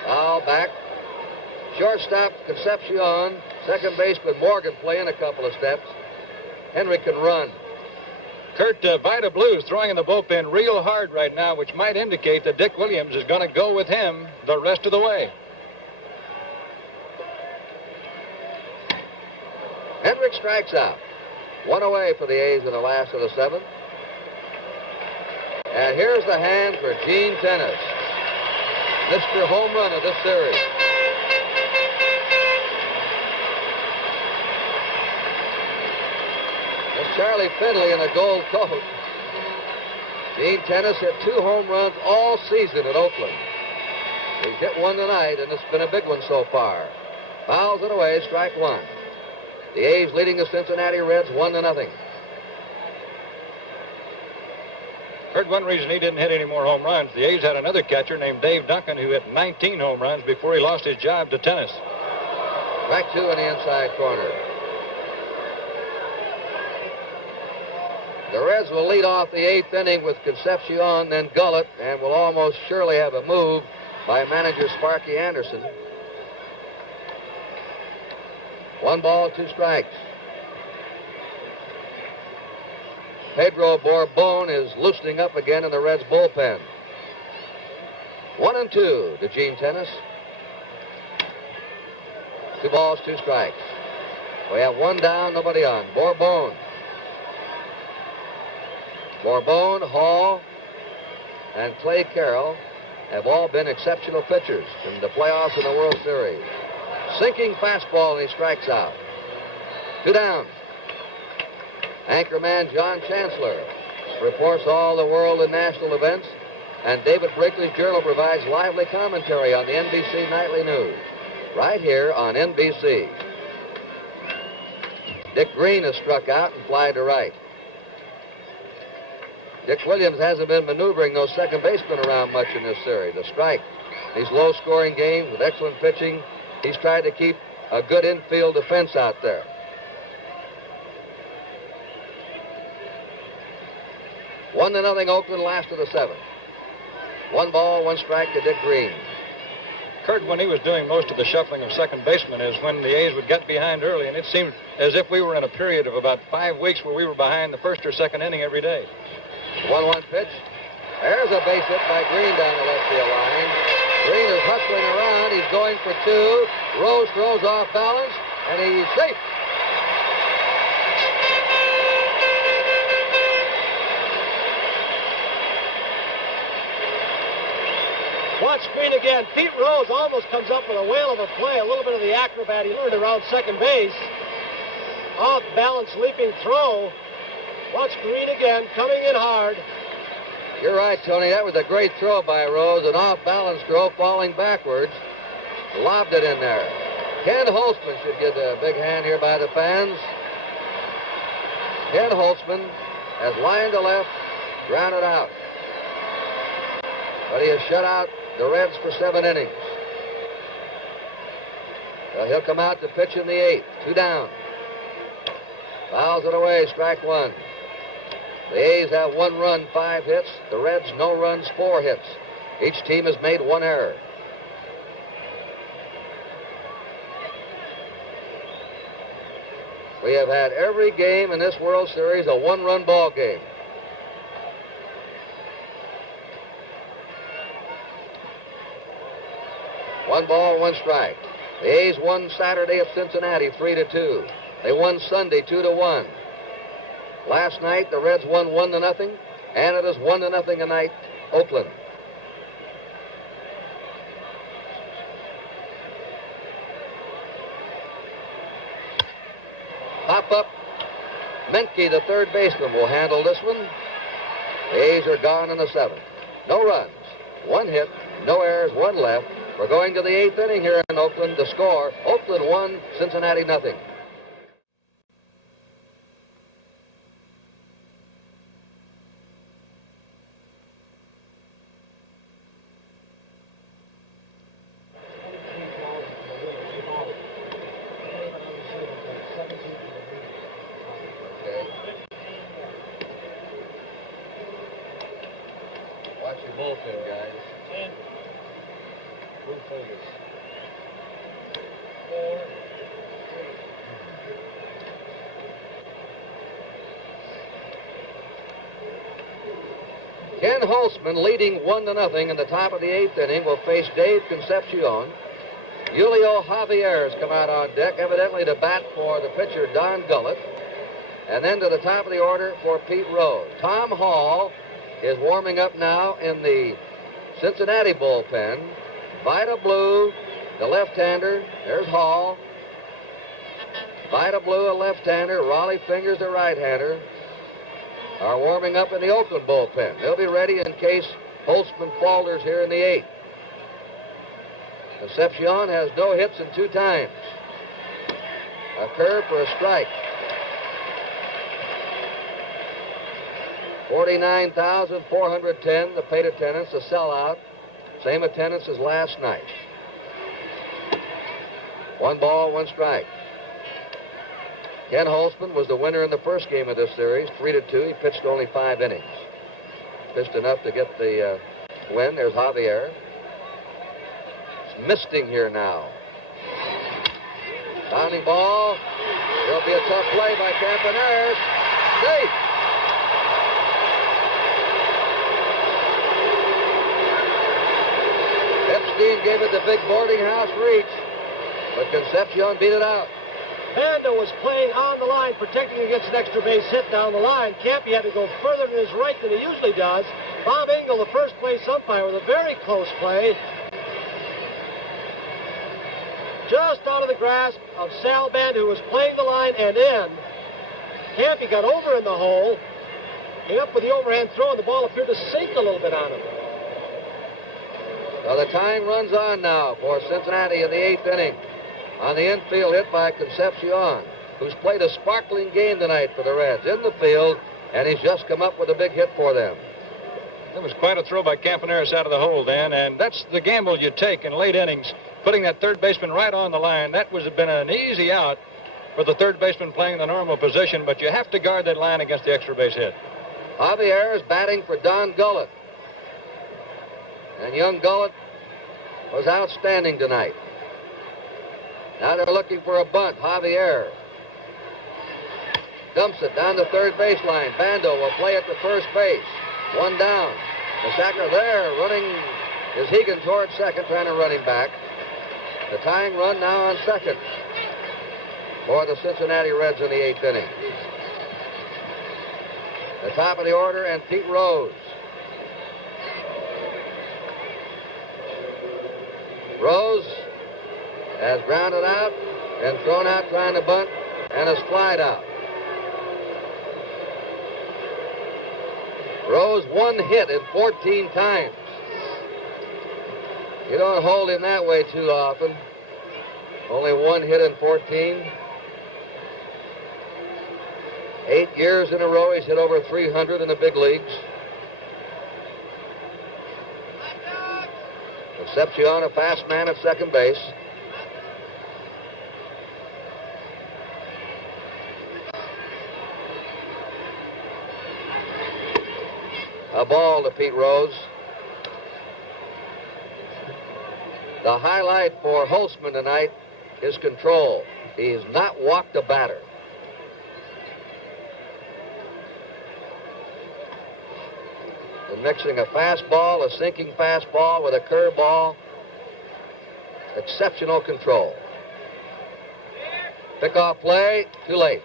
Foul back. Shortstop Concepcion. Second baseman Morgan playing a couple of steps. Hendrick can run. Kurt, Vida Blue's throwing in the bullpen real hard right now, which might indicate that Dick Williams is going to go with him the rest of the way. Hendrick strikes out. One away for the A's in the last of the 7th. And here's the hand for Gene Tennis, Mr. Home Run of this series. That's Charlie Finley in a gold coat. Gene Tennis hit 2 home runs all season at Oakland. He's hit one tonight, and it's been a big one so far. Fouls it away, strike 1. The A's leading the Cincinnati Reds 1-0. Heard one reason he didn't hit any more home runs. The A's had another catcher named Dave Duncan who hit 19 home runs before he lost his job to Tennis. Strike 2 in the inside corner. The Reds will lead off the 8th inning with Concepcion, then Gullett, and will almost surely have a move by manager Sparky Anderson. 1 ball, 2 strikes. Pedro Borbon is loosening up again in the Reds bullpen. 1-2 to Gene Tennis. 2 balls, 2 strikes. We have 1 down, nobody on. Borbon, Hall, and Clay Carroll have all been exceptional pitchers in the playoffs and the World Series. Sinking fastball, and he strikes out. 2 down. Anchorman John Chancellor reports all the world and national events, and David Brinkley's Journal provides lively commentary on the NBC Nightly News, right here on NBC. Dick Green has struck out and flied to right. Dick Williams hasn't been maneuvering those second basemen around much in this series. A strike. These low-scoring games with excellent pitching, he's tried to keep a good infield defense out there. One to nothing Oakland, last of the 7th. 1 ball, 1 strike to Dick Green. Kurt, when he was doing most of the shuffling of second basemen, is when the A's would get behind early, and it seemed as if we were in a period of about 5 weeks where we were behind the first or second inning every day. 1-1 pitch. There's a base hit by Green down the left field line. Green is hustling around. He's going for 2. Rose throws off balance, and he's safe. Watch Green again. Pete Rose almost comes up with a whale of a play. A little bit of the acrobat he learned around second base. Off balance, leaping throw. Watch Green again, coming in hard. You're right, Tony. That was a great throw by Rose. An off-balance throw, falling backwards. Lobbed it in there. Ken Holtzman should get a big hand here by the fans. Ken Holtzman has lined to left, grounded out. But he has shut out the Reds for 7 innings. Well, he'll come out to pitch in the 8th. 2 down. Fouls it away, strike 1. The A's have 1 run, 5 hits. The Reds, no runs, 4 hits. Each team has made 1 error. We have had every game in this World Series a 1-run ball game. One ball, 1 strike. The A's won Saturday at Cincinnati 3-2. They won Sunday 2-1. Last night the Reds won 1-0, and it is 1-0 tonight, Oakland. Pop up. Menke, the third baseman, will handle this one. The A's are gone in the 7th. No runs, 1 hit, no errors, 1 left. We're going to the 8th inning here in Oakland. The score, Oakland 1, Cincinnati 0. Watch your bullpen, guys. Blue fingers. 4. Ken Holtzman, leading 1-0 in the top of the 8th inning, will face Dave Concepcion. Julio Javier has come out on deck, evidently to bat for the pitcher Don Gullett. And then to the top of the order for Pete Rose. Tom Hall is warming up now in the Cincinnati bullpen. Vida Blue, the left-hander. There's Hall. Vida Blue, a left-hander. Raleigh Fingers, the right-hander, are warming up in the Oakland bullpen. They'll be ready in case Holtzman falters here in the 8th. Concepcion has no hits in 2 times. A curve for a strike. 49,410, the paid attendance, a sellout. Same attendance as last night. 1 ball, 1 strike. Ken Holtzman was the winner in the first game of this series, 3-2. He pitched only 5 innings. Pitched enough to get the win. There's Javier. It's misting here now. Bounding ball. There'll be a tough play by Campaneris. Safe. Epstein gave it the big boarding house reach, but Concepcion beat it out. Banda was playing on the line, protecting against an extra base hit down the line. Campy had to go further to his right than he usually does. Bob Engel, the first place umpire, with a very close play. Just out of the grasp of Sal Banda, who was playing the line and in. Campy got over in the hole. Came up with the overhand throw, and the ball appeared to sink a little bit on him. Well, the tying runs on now for Cincinnati in the 8th inning. On the infield hit by Concepcion, who's played a sparkling game tonight for the Reds in the field, and he's just come up with a big hit for them. It was quite a throw by Campaneris out of the hole, Dan, and that's the gamble you take in late innings, putting that third baseman right on the line. That would have been an easy out for the third baseman playing the normal position, but you have to guard that line against the extra base hit. Javier is batting for Don Gullett. And young Gullett was outstanding tonight. Now they're looking for a bunt. Javier dumps it down the third baseline. Bando will play it to first base. 1 down. The sacker there running is Hegan towards second, trying to run him back. The tying run now on second for the Cincinnati Reds in the 8th inning. The top of the order and Pete Rose. Rose has grounded out and thrown out trying to bunt and has flied out. Rose 1 hit in 14 times. You don't hold him that way too often. Only 1 hit in 14. 8 years in a row he's hit over 300 in the big leagues. Concepcion, a fast man at second base. A ball to Pete Rose. The highlight for Holtzman tonight is control. He has not walked a batter. And mixing a fastball, a sinking fastball with a curveball. Exceptional control. Pickoff play, too late.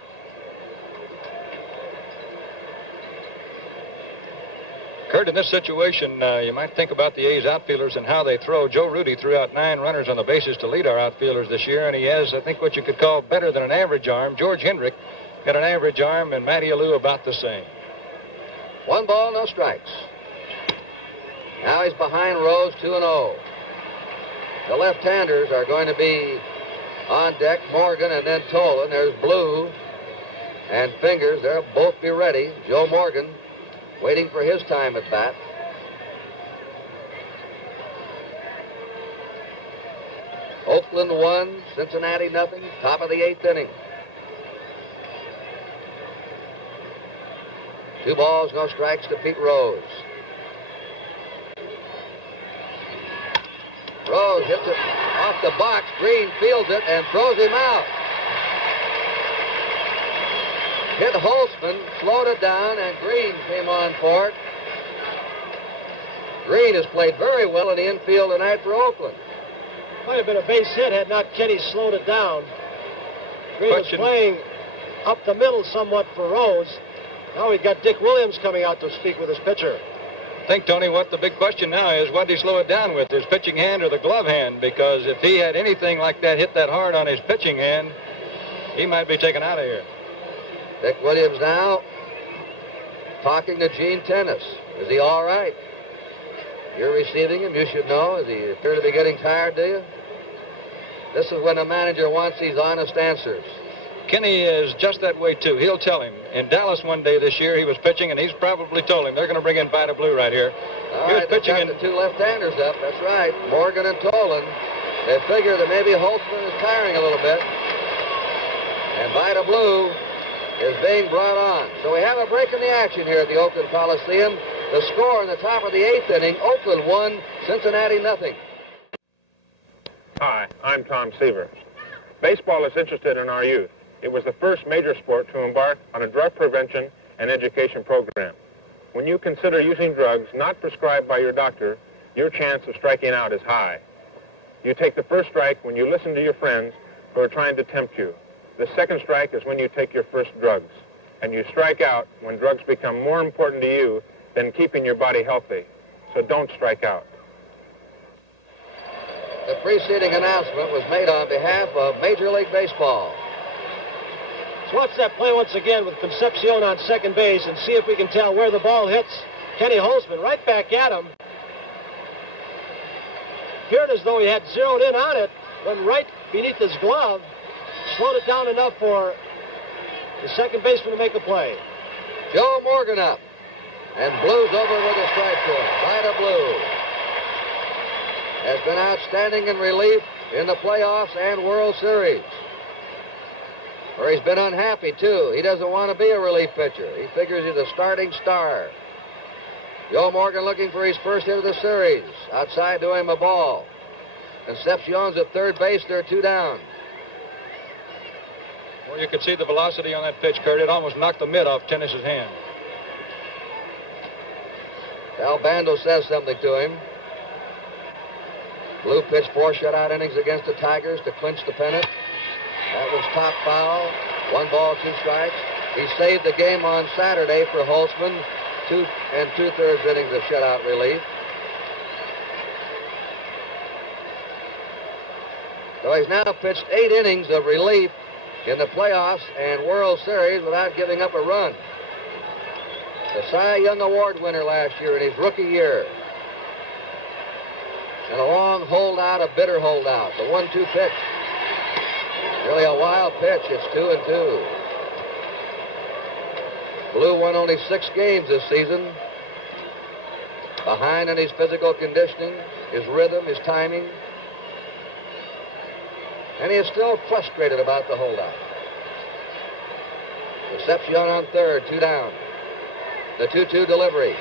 Kurt, in this situation, you might think about the A's outfielders and how they throw. Joe Rudy threw out 9 runners on the bases to lead our outfielders this year, and he has, I think, what you could call better than an average arm. George Hendrick got an average arm, and Matty Alou about the same. 1 ball, no strikes. Now he's behind Rose, 2-0. The left-handers are going to be on deck, Morgan and then Tolan. There's Blue and Fingers. They'll both be ready. Joe Morgan waiting for his time at bat. Oakland 1, Cincinnati nothing. Top of the 8th inning. 2 balls, no strikes to Pete Rose. Rose hits it off the box. Green fields it and throws him out. Hit Holtzman, slowed it down, and Green came on for it. Green has played very well in the infield tonight for Oakland. Might have been a base hit had not Kenny slowed it down. Green was playing up the middle somewhat for Rose. Now we've got Dick Williams coming out to speak with his pitcher. I think, Tony, what the big question now is, what did he slow it down with, his pitching hand or the glove hand? Because if he had anything like that hit that hard on his pitching hand, he might be taken out of here. Dick Williams now talking to Gene Tennis. Is he all right? You're receiving him. You should know. Does he appear to be getting tired, do you? This is when a manager wants these honest answers. Kenny is just that way, too. He'll tell him. In Dallas one day this year, he was pitching, and he's probably told him they're going to bring in Vida Blue right here. All right, they've got the two left-handers up. That's right, Morgan and Tolan. They figure that maybe Holtzman is tiring a little bit. And Vida Blue is being brought on. So we have a break in the action here at the Oakland Coliseum. The score in the top of the 8th inning, Oakland 1, Cincinnati nothing. Hi, I'm Tom Seaver. Baseball is interested in our youth. It was the first major sport to embark on a drug prevention and education program. When you consider using drugs not prescribed by your doctor, your chance of striking out is high. You take the first strike when you listen to your friends who are trying to tempt you. The second strike is when you take your first drugs. And you strike out when drugs become more important to you than keeping your body healthy. So don't strike out. The preceding announcement was made on behalf of Major League Baseball. So watch that play once again with Concepcion on second base and see if we can tell where the ball hits Kenny Holtzman. Right back at him. Appeared as though he had zeroed in on it, went right beneath his glove, slowed it down enough for the second baseman to make a play. Joe Morgan up, and Blue's over with a strike to him. Vida Blue has been outstanding in relief in the playoffs and World Series. Where he's been unhappy, too. He doesn't want to be a relief pitcher. He figures he's a starting star. Joe Morgan looking for his first hit of the series. Outside to him a ball. Concepcion's at third base. They're 2 down. Well, you could see the velocity on that pitch, Kurt. It almost knocked the mitt off Tennis's hand. Al Bando says something to him. Blue pitched 4 shutout innings against the Tigers to clinch the pennant. That was top foul. 1 ball, 2 strikes. He saved the game on Saturday for Holtzman. 2 2/3 innings of shutout relief. So he's now pitched 8 innings of relief in the playoffs and World Series without giving up a run. The Cy Young Award winner last year in his rookie year. And a long holdout, a bitter holdout. The 1-2 pitch. Really a wild pitch. It's 2-2. Blue won only 6 games this season. Behind in his physical conditioning, his rhythm, his timing. And he is still frustrated about the holdout. Concepcion on third, 2 down. The 2-2 delivery.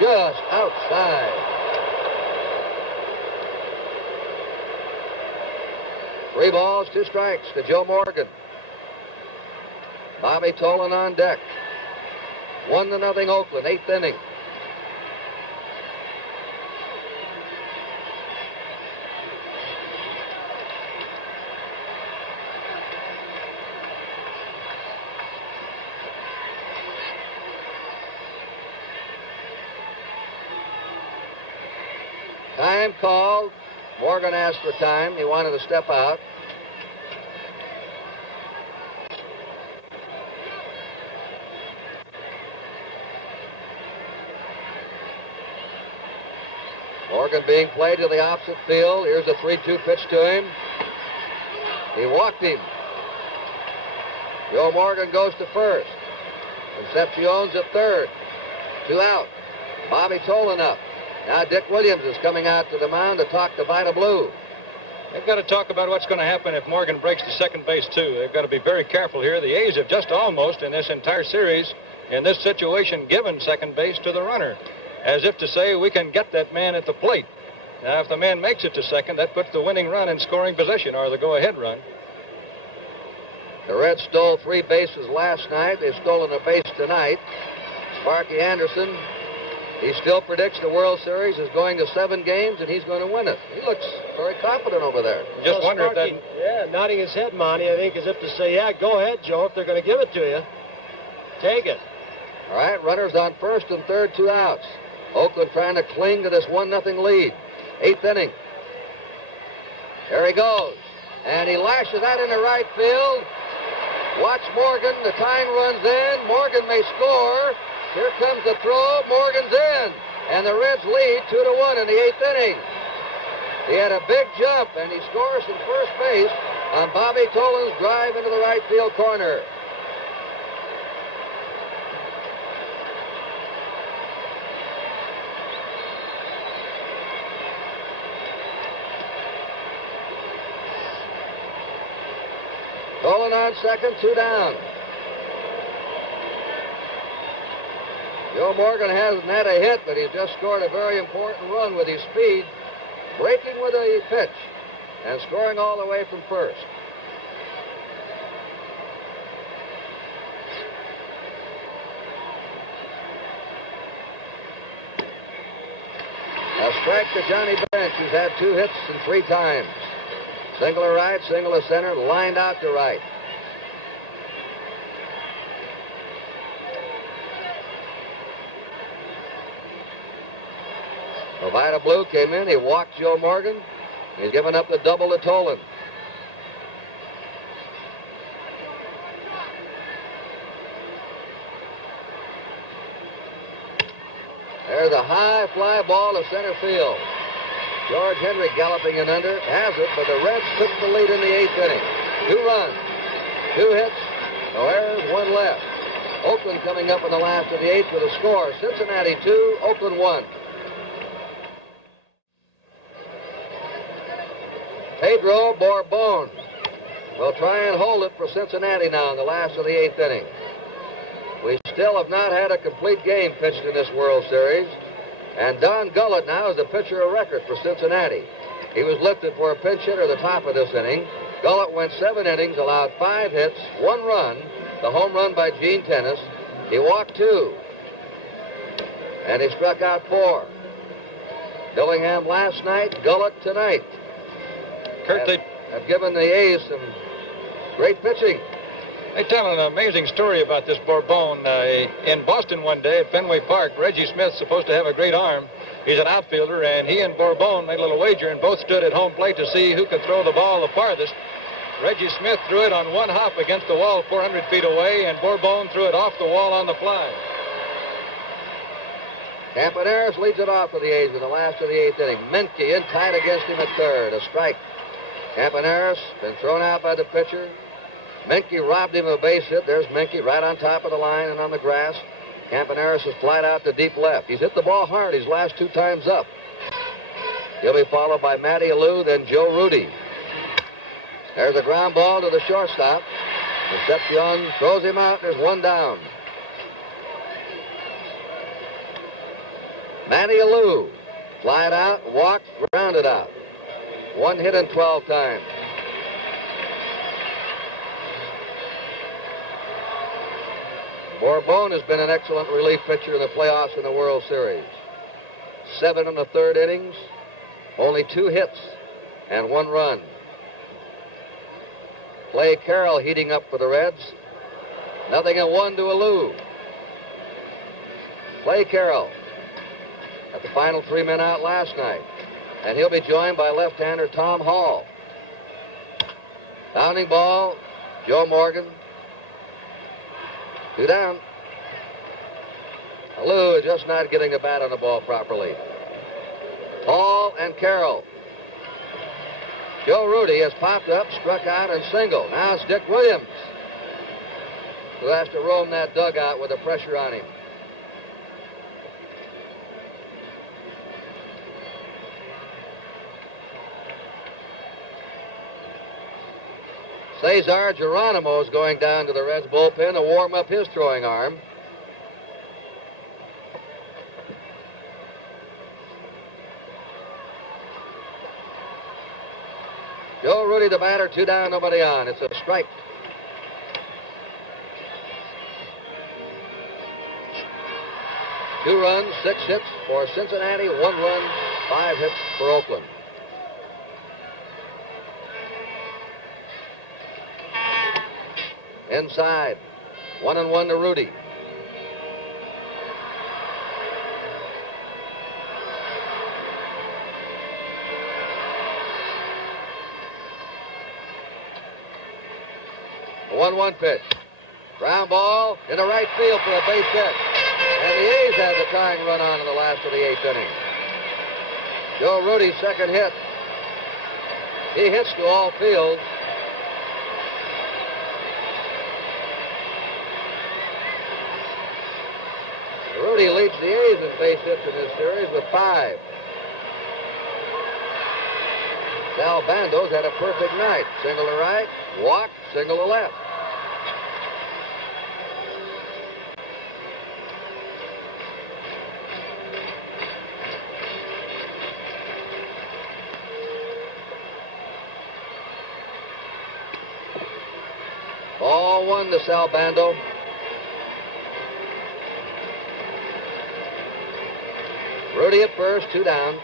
Just outside. 3 balls, 2 strikes to Joe Morgan. Bobby Tolan on deck. 1-0 Oakland, 8th inning. Time called. Morgan asked for time. He wanted to step out. Morgan being played to the opposite field. Here's a 3-2 pitch to him. He walked him. Joe Morgan goes to first. Concepcion's at third. 2 out. Bobby Tolan up. Now Dick Williams is coming out to the mound to talk to Vida Blue. They've got to talk about what's going to happen if Morgan breaks to second base, too. They've got to be very careful here. The A's have just almost, in this entire series, in this situation, given second base to the runner, as if to say, we can get that man at the plate. Now, if the man makes it to second, that puts the winning run in scoring position, or the go-ahead run. The Reds stole 3 bases last night. They've stolen a base tonight. Sparky Anderson He still predicts the World Series is going to 7 games, and he's going to win it. He looks very confident over there. Just wonder if that... Yeah, nodding his head, Monty, I think, as if to say, yeah, go ahead, Joe, if they're going to give it to you. Take it. All right, runners on first and third, 2 outs. Oakland trying to cling to this 1-0 lead. 8th inning. There he goes. And he lashes that into right field. Watch Morgan. The time runs in. Morgan may score. Here comes the throw. Morgan's in. And the Reds lead 2-1 in the 8th inning. He had a big jump, and he scores from first base on Bobby Tolan's drive into the right field corner. Tolan on second, 2 down. Joe Morgan hasn't had a hit, but he's just scored a very important run with his speed, breaking with a pitch and scoring all the way from first. A strike to Johnny Bench, who's had 2 hits and 3 times. Single to right, single to center, lined out to right. Ovida Blue came in. He walked Joe Morgan. He's given up the double to Tolan. There's a high fly ball to center field. George Henry galloping in under, has it, but the Reds took the lead in the 8th inning. 2 runs, 2 hits, no errors, 1 left. Oakland coming up in the last of the 8th with a score. Cincinnati 2, Oakland 1. Pedro Borbon will try and hold it for Cincinnati now in the last of the 8th inning. We still have not had a complete game pitched in this World Series. And Don Gullett now is the pitcher of record for Cincinnati. He was lifted for a pinch hitter at the top of this inning. Gullett went 7 innings, allowed 5 hits, 1 run, the home run by Gene Tennis. He walked 2, and he struck out 4. Dillingham last night, Gullett tonight. Kurt, have given the A's some great pitching. They tell an amazing story about this Bourbon. In Boston one day at Fenway Park, Reggie Smith's supposed to have a great arm. He's an outfielder, and he and Bourbon made a little wager, and both stood at home plate to see who could throw the ball the farthest. Reggie Smith threw it on 1 hop against the wall 400 feet away, and Bourbon threw it off the wall on the fly. Campaneris leads it off for the A's in the last of the 8th inning. Menke in tight against him at third. A strike. Campaneris been thrown out by the pitcher. Menke robbed him of a base hit. There's Menke right on top of the line and on the grass. Campaneris has flied out to deep left. He's hit the ball hard his last 2 times up. He'll be followed by Matty Alou, then Joe Rudy. There's a ground ball to the shortstop. Concepcion throws him out. There's 1 down. Matty Alou flied out, walked, grounded out. 1 hit in 12 times. Bourbon has been an excellent relief pitcher in the playoffs in the World Series. 7 in the 3rd innings, only 2 hits and 1 run. Clay Carroll heating up for the Reds. 0-1 to Alou. Clay Carroll at the final 3 men out last night. And he'll be joined by left-hander Tom Hall. Downing ball, Joe Morgan. 2 down. Alou is just not getting the bat on the ball properly. Hall and Carroll. Joe Rudy has popped up, struck out, and single. Now it's Dick Williams, who has to roam that dugout with the pressure on him. Cesar Geronimo is going down to the Reds bullpen to warm up his throwing arm. Joe Rudy, the batter, 2 down, nobody on. It's a strike. 2 runs, 6 hits for Cincinnati, 1 run, 5 hits for Oakland. Inside, 1-1 to Rudy. A 1-1 pitch. Ground ball into right field for a base hit. And the A's had the tying run on in the last of the 8th inning. Joe Rudy's second hit. He hits to all field. Rudy leads the A's in base hits in this series with 5. Sal Bando's had a perfect night. Single to right, walk, single to left. Ball 1 to Sal Bando. Rudy at first, 2 down.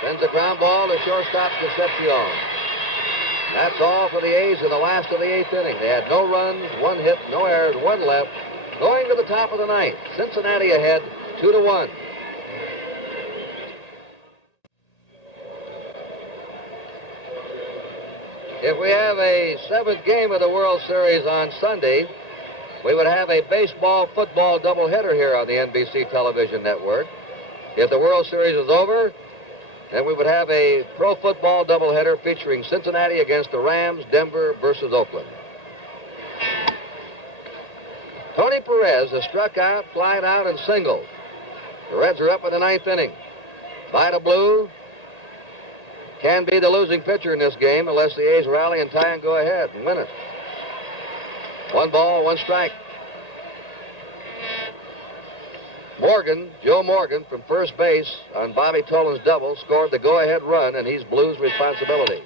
Sends a ground ball to shortstop Concepcion. That's all for the A's in the last of the 8th inning. They had no runs, 1 hit, no errors, 1 left. Going to the top of the 9th. Cincinnati ahead, 2-1. If we have a 7th game of the World Series on Sunday, we would have a baseball-football doubleheader here on the NBC television network. If the World Series is over, then we would have a pro football doubleheader featuring Cincinnati against the Rams, Denver versus Oakland. Tony Perez has struck out, flied out, and singled. The Reds are up in the 9th inning. Vida Blue can be the losing pitcher in this game unless the A's rally and tie and go ahead and win it. 1 ball, 1 strike. Morgan, Joe Morgan, from first base on Bobby Tolan's double, scored the go-ahead run, and he's Blue's responsibility.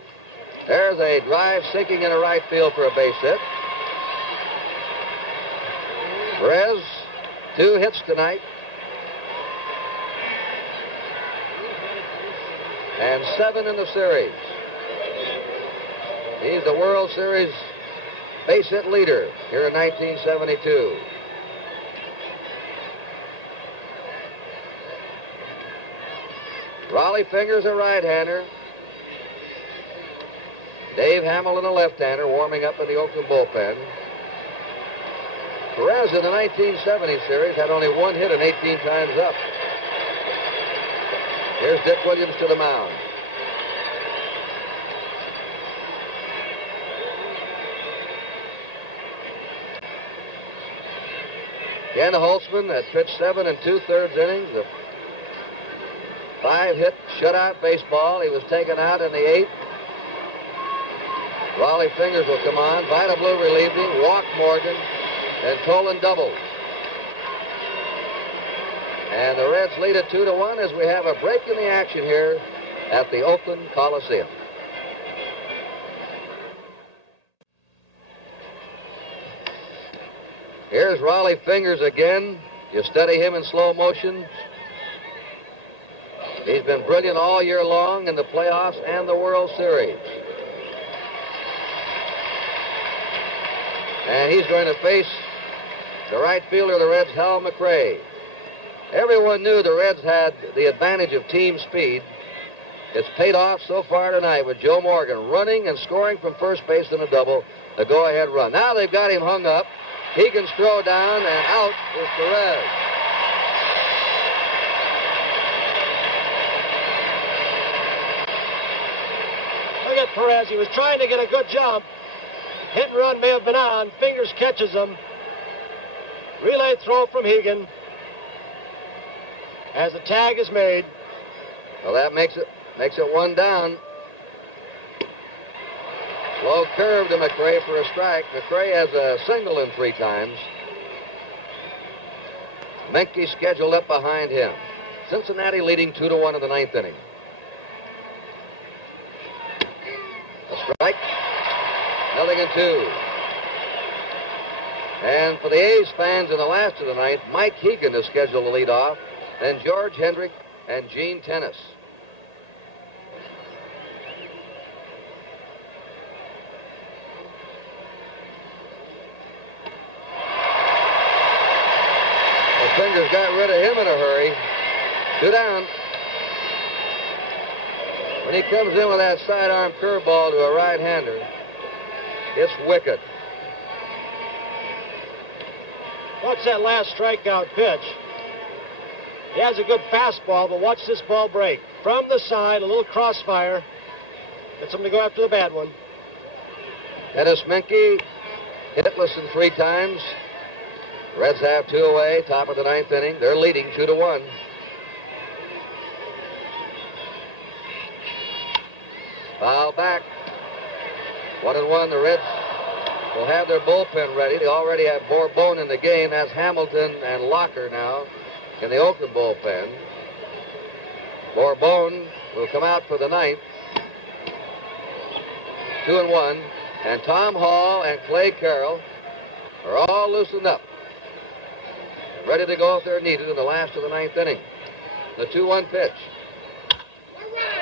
There's a drive sinking into right field for a base hit. Perez, 2 hits tonight. And 7 in the series. He's the World Series base hit leader here in 1972. Raleigh Fingers, a right-hander. Dave Hamilton, a left-hander, warming up in the Oakland bullpen. Perez in the 1970 series had only 1 hit and 18 times up. Here's Dick Williams to the mound. Ken Holtzman had pitched 7 2/3 innings of 5-hit shutout baseball. He was taken out in the 8th. Raleigh Fingers will come on. Vida Blue relieved him, walked Morgan, and Tolan doubled. And the Reds lead it 2-1 as we have a break in the action here at the Oakland Coliseum. Here's Raleigh Fingers again. You study him in slow motion. He's been brilliant all year long in the playoffs and the World Series. And he's going to face the right fielder of the Reds, Hal McRae. Everyone knew the Reds had the advantage of team speed. It's paid off so far tonight with Joe Morgan running and scoring from first base in a double, the go-ahead run. Now they've got him hung up. Hegan's throw down, and out is Perez. Look at Perez. He was trying to get a good jump. Hit and run may have been on. Fingers catches him. Relay throw from Hegan. As the tag is made. Well, that makes it 1 down. Slow curve to McRae for a strike. McRae has a single in 3 times. Menke scheduled up behind him. Cincinnati leading 2-1 in the 9th inning. A strike. 0-2. And for the A's fans in the last of the ninth, Mike Hegan is scheduled to lead off, then George Hendrick and Gene Tennis. The Fingers got rid of him in a hurry. 2 down. When he comes in with that sidearm curveball to a right-hander, it's wicked. Watch that last strikeout pitch. He has a good fastball, but watch this ball break. From the side, a little crossfire. Gets him to go after the bad one. Dennis Menke hitless in 3 times. Reds have 2 away, top of the 9th inning. They're leading 2-1. Foul back. 1-1. The Reds will have their bullpen ready. They already have Bourbon in the game. That's Hamilton and Locker now in the Oakland bullpen. Bourbon will come out for the 9th. 2-1. And Tom Hall and Clay Carroll are all loosened up, ready to go if they're needed in the last of the 9th inning. The 2-1 pitch.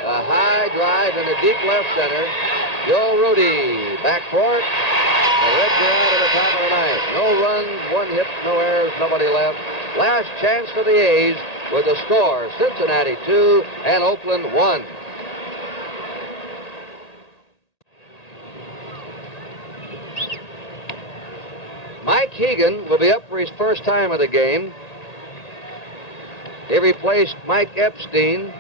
A high drive in the deep left center. Joe Rudy back for it. The Reds are out at the top of the 9th. No runs, 1 hit, no errors, nobody left. Last chance for the A's with the score: Cincinnati 2 and Oakland 1. Mike Hegan will be up for his first time of the game. He replaced Mike Epstein,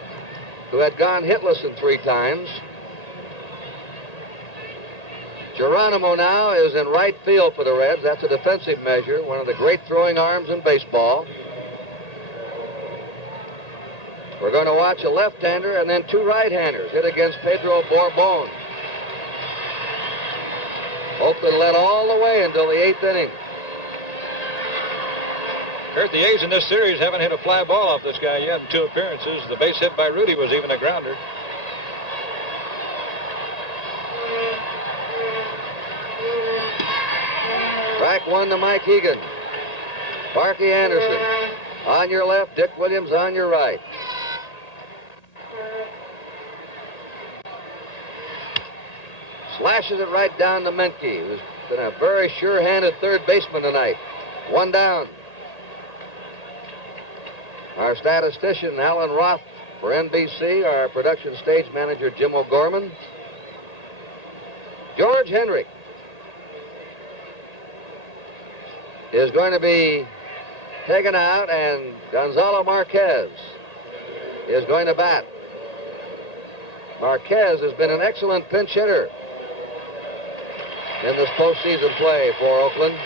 who had gone hitless in 3 times. Geronimo now is in right field for the Reds. That's a defensive measure, one of the great throwing arms in baseball. We're going to watch a left-hander and then 2 right-handers hit against Pedro Bourbon. Oakland led all the way until the 8th inning. Kurt, the A's in this series haven't hit a fly ball off this guy yet in 2 appearances. The base hit by Rudy was even a grounder. Strike 1 to Mike Hegan. Sparky Anderson on your left, Dick Williams on your right. Slashes it right down to Menke, who's been a very sure-handed third baseman tonight. 1 down. Our statistician, Alan Roth, for NBC, our production stage manager, Jim O'Gorman. George Hendrick is going to be taken out, and Gonzalo Marquez is going to bat. Marquez has been an excellent pinch hitter in this postseason play for Oakland.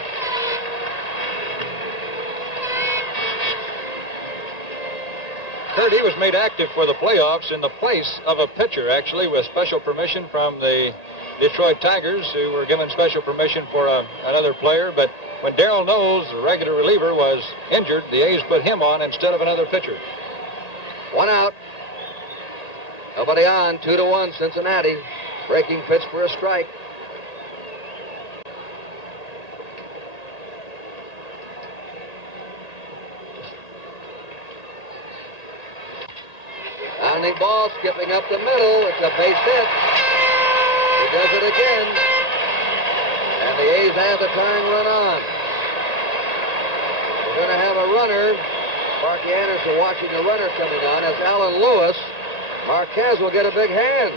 Kurt, he was made active for the playoffs in the place of a pitcher, actually, with special permission from the Detroit Tigers, who were given special permission for another player. But when Darrell Knowles, the regular reliever, was injured, the A's put him on instead of another pitcher. 1 out. Nobody on. 2-1 Cincinnati. Breaking pitch for a strike. Pounding ball, skipping up the middle. It's a base hit. He does it again. And the A's have the tying run on. We're going to have a runner. Sparky Anderson watching the runner coming on. That's Alan Lewis. Marquez will get a big hand.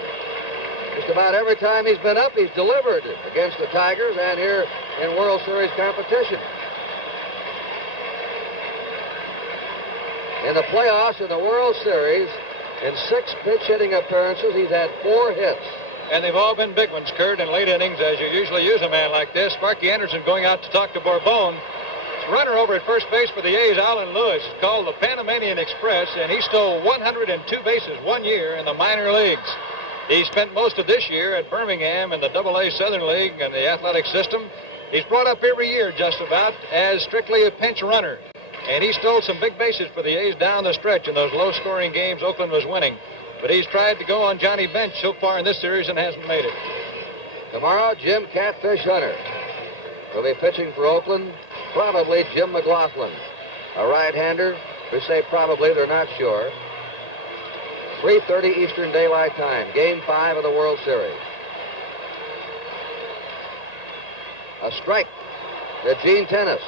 Just about every time he's been up, he's delivered against the Tigers and here in World Series competition. In the playoffs in the World Series, in 6 pitch hitting appearances, he's had 4 hits. And they've all been big ones, Kurt, in late innings, as you usually use a man like this. Sparky Anderson going out to talk to Bourbon. Runner over at first base for the A's, Alan Lewis, is called the Panamanian Express, and he stole 102 bases 1 year in the minor leagues. He spent most of this year at Birmingham in the AA Southern League and the athletic system. He's brought up every year just about as strictly a pinch runner. And he stole some big bases for the A's down the stretch in those low-scoring games Oakland was winning. But he's tried to go on Johnny Bench so far in this series and hasn't made it. Tomorrow, Jim Catfish Hunter. will be pitching for Oakland, probably Jim McLaughlin, a right-hander. We say probably, they're not sure. 3:30 Eastern Daylight Time, Game 5 of the World Series. A strike to Gene Tennis.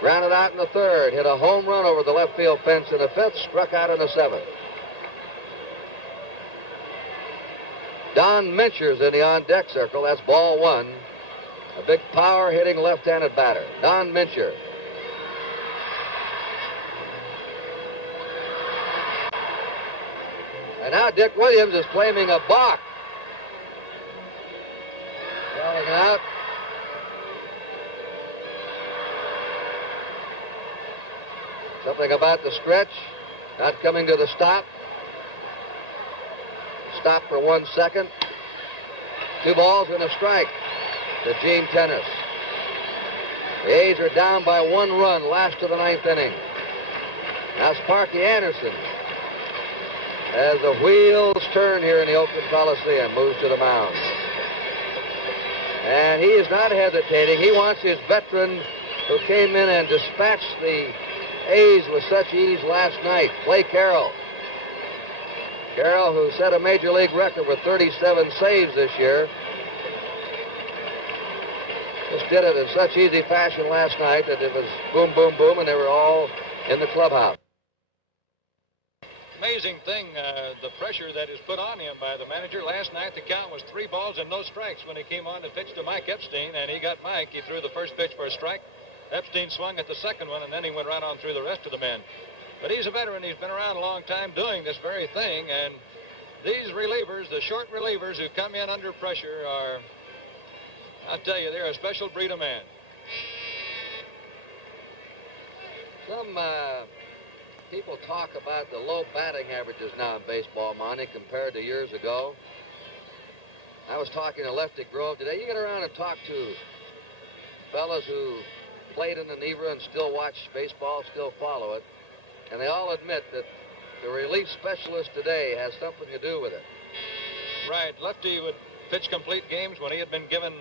Grounded out in the third, hit a home run over the left field fence in the fifth, struck out in the seventh. Don Mincher's in the on-deck circle. That's ball one. A big power-hitting left-handed batter, Don Mincher. And now Dick Williams is claiming a balk. Calling out. Something about the stretch, not coming to the stop. Stop for 1 second. 2 balls and a strike to Gene Tennis. The A's are down by 1 run, last of the 9th inning. Now Sparky Anderson, as the wheels turn here in the Oakland Coliseum, moves to the mound. And he is not hesitating. He wants his veteran who came in and dispatched the A's with such ease last night, Clay Carroll. Carroll, who set a major league record with 37 saves this year, just did it in such easy fashion last night that it was boom, boom, boom, and they were all in the clubhouse. Amazing thing, the pressure that is put on him by the manager. Last night the count was 3 balls and no strikes when he came on to pitch to Mike Epstein, and he got Mike. He threw the first pitch for a strike. Epstein swung at the second one, and then he went right on through the rest of the men. But he's a veteran. He's been around a long time doing this very thing, and these relievers, the short relievers who come in under pressure are, I'll tell you, they're a special breed of man. Some people talk about the low batting averages now in baseball, Monty, compared to years ago. I was talking to Lefty Grove today. You get around and talk to fellas who played in the Neva and still watch baseball, still follow it, and they all admit that the relief specialist today has something to do with it. Right. Lefty would pitch complete games when he had been given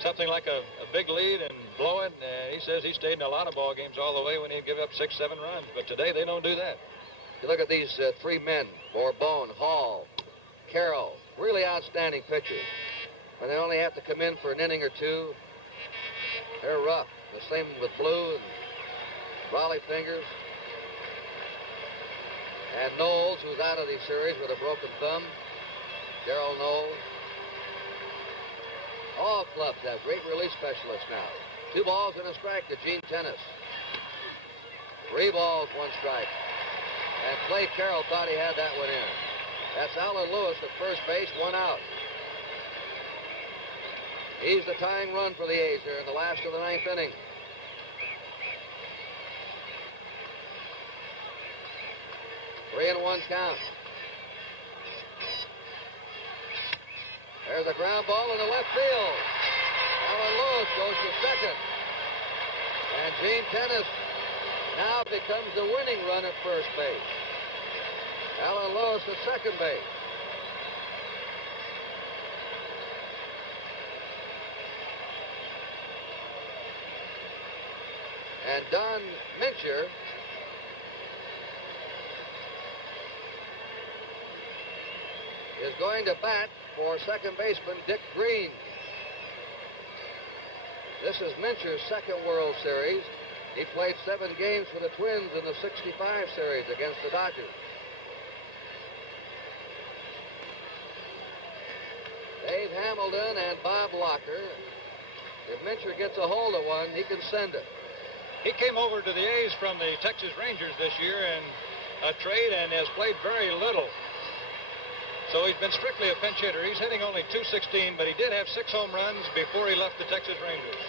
something like a big lead and blow it. He says he stayed in a lot of ball games all the way when he'd give up 6, 7 runs. But today they don't do that. You look at these 3 men, Bourbon, Hall, Carroll, really outstanding pitchers. When they only have to come in for an inning or 2, they're rough. The same with Blue and Raleigh Fingers. And Knowles, who's out of the series with a broken thumb. Darrell Knowles. All clubs have great relief specialists now. 2 balls and a strike to Gene Tennis. 3 balls, 1 strike. And Clay Carroll thought he had that one in. That's Alan Lewis at first base, 1 out. He's the tying run for the A's here in the last of the 9th inning. Three and 1 count. There's a ground ball in the left field. Alan Lewis goes to second. And Gene Tennis now becomes the winning run at first base. Alan Lewis at second base. And Don Mincher is going to bat for second baseman Dick Green. This is Mincher's second World Series. He played 7 games for the Twins in the '65 series against the Dodgers. Dave Hamilton and Bob Locker. If Mincher gets a hold of one, he can send it. He came over to the A's from the Texas Rangers this year in a trade and has played very little. So he's been strictly a pinch hitter. He's hitting only .216, but he did have 6 home runs before he left the Texas Rangers.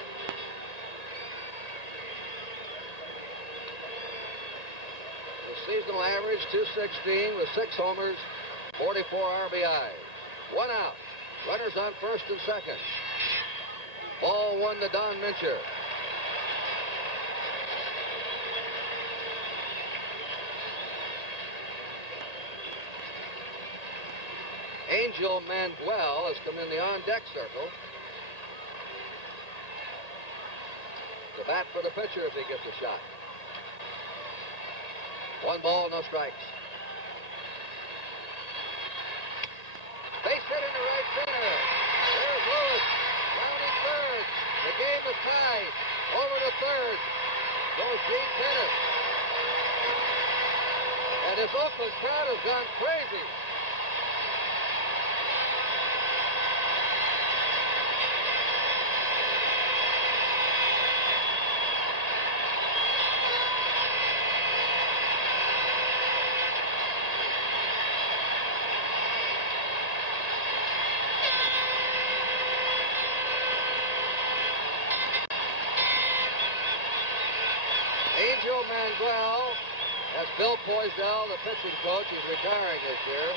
The seasonal average, .216 with 6 homers, 44 RBIs. 1 out. Runners on first and second. Ball 1 to Don Mincher. Angel Manuel has come in the on-deck circle. The bat for the pitcher if he gets a shot. 1 ball, no strikes. Base hit into right center. There's Lewis. Rounding third. The game is tied. Over to third goes Gene Tennis. And this Oakland crowd has gone crazy. Angel Manguel, that's Bill Poisdell, the pitching coach. He's retiring this year.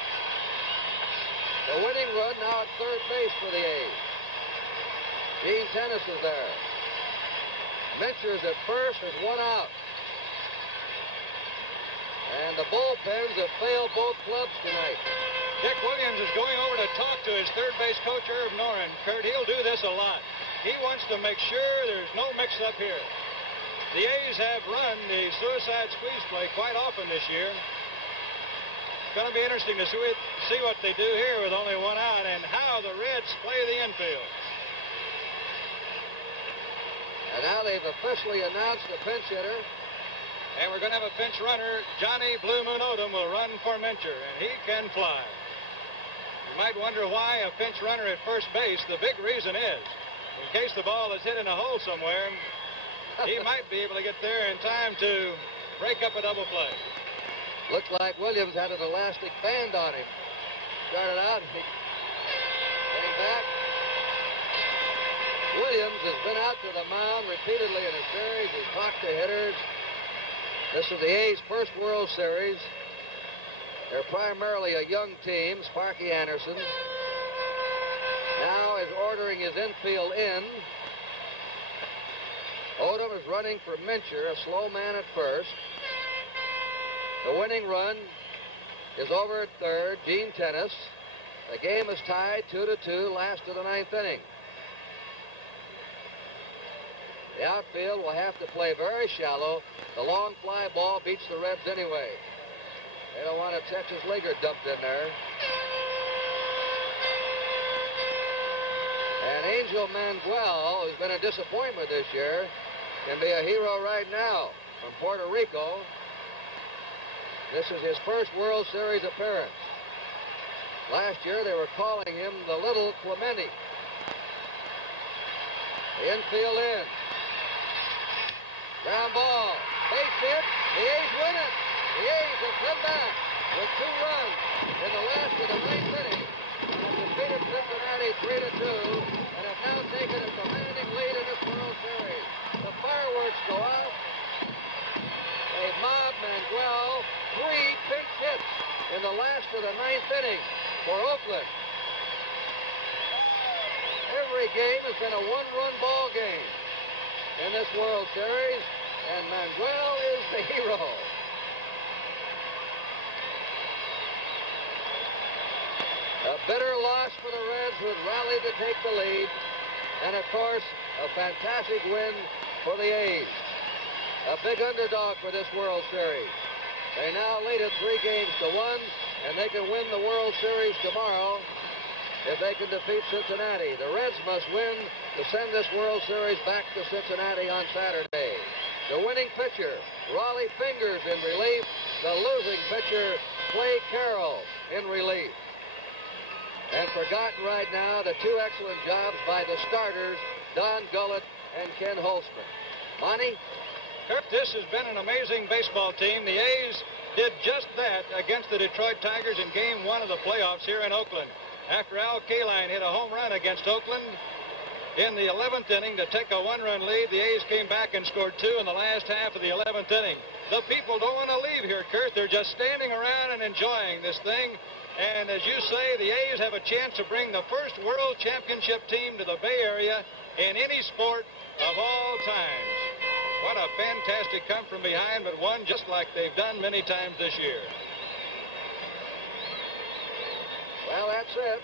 The winning run now at third base for the A's. Gene Tennis is there. Mincher's at first, is 1 out. And the bullpens have failed both clubs tonight. Dick Williams is going over to talk to his third base coach, Irv Noren. Kurt, he'll do this a lot. He wants to make sure there's no mix-up here. The A's have run the suicide squeeze play quite often this year. It's going to be interesting to see what they do here with only 1 out and how the Reds play the infield. And now they've officially announced the pinch hitter. And we're going to have a pinch runner. Johnny Blue Moon Odom will run for Mincher, and he can fly. You might wonder why a pinch runner at first base. The big reason is, in case the ball is hit in a hole somewhere, he might be able to get there in time to break up a double play. Looks like Williams had an elastic band on him. Started out, he came back. Williams has been out to the mound repeatedly in a series. He's talked to hitters. This is the A's first World Series. They're primarily a young team. Sparky Anderson now is ordering his infield in. Odom is running for Mincher, a slow man at first. The winning run is over at third, Gene Tennis. The game is tied 2-2, last of the 9th inning. The outfield will have to play very shallow. The long fly ball beats the Reds anyway. They don't want a Texas leaguer dumped in there. And Angel Manguel, who's been a disappointment this year, can be a hero right now from Puerto Rico. This is his first World Series appearance. Last year they were calling him the Little Clemente. The infield in. Ground ball. Base hit. The A's win it. The A's have come back with 2 runs in the last of the 9th inning. And defeated Cincinnati 3-2 and have now taken a commanding lead in this World Series. The fireworks go out. They mob Manguel. 3 pinch hits in the last of the 9th inning for Oakland. Every game has been a 1-run ball game in this World Series, and Manguel is the hero. A bitter loss for the Reds, who had rallied to take the lead, and of course, a fantastic win for the A's. A big underdog for this World Series. They now lead it 3-1, and they can win the World Series tomorrow if they can defeat Cincinnati. The Reds must win to send this World Series back to Cincinnati on Saturday. The winning pitcher, Raleigh Fingers, in relief. The losing pitcher, Clay Carroll, in relief. And forgotten right now, the 2 excellent jobs by the starters, Don Gullett and Ken Holtzman. Monty? Kurt, this has been an amazing baseball team. The A's did just that against the Detroit Tigers in Game 1 of the playoffs here in Oakland. After Al Kaline hit a home run against Oakland in the 11th inning to take a 1-run lead, the A's came back and scored 2 in the last half of the 11th inning. The people don't want to leave here, Kurt. They're just standing around and enjoying this thing. And as you say, the A's have a chance to bring the first World Championship team to the Bay Area in any sport of all times. What a fantastic come from behind, but one just like they've done many times this year. Well, that's it.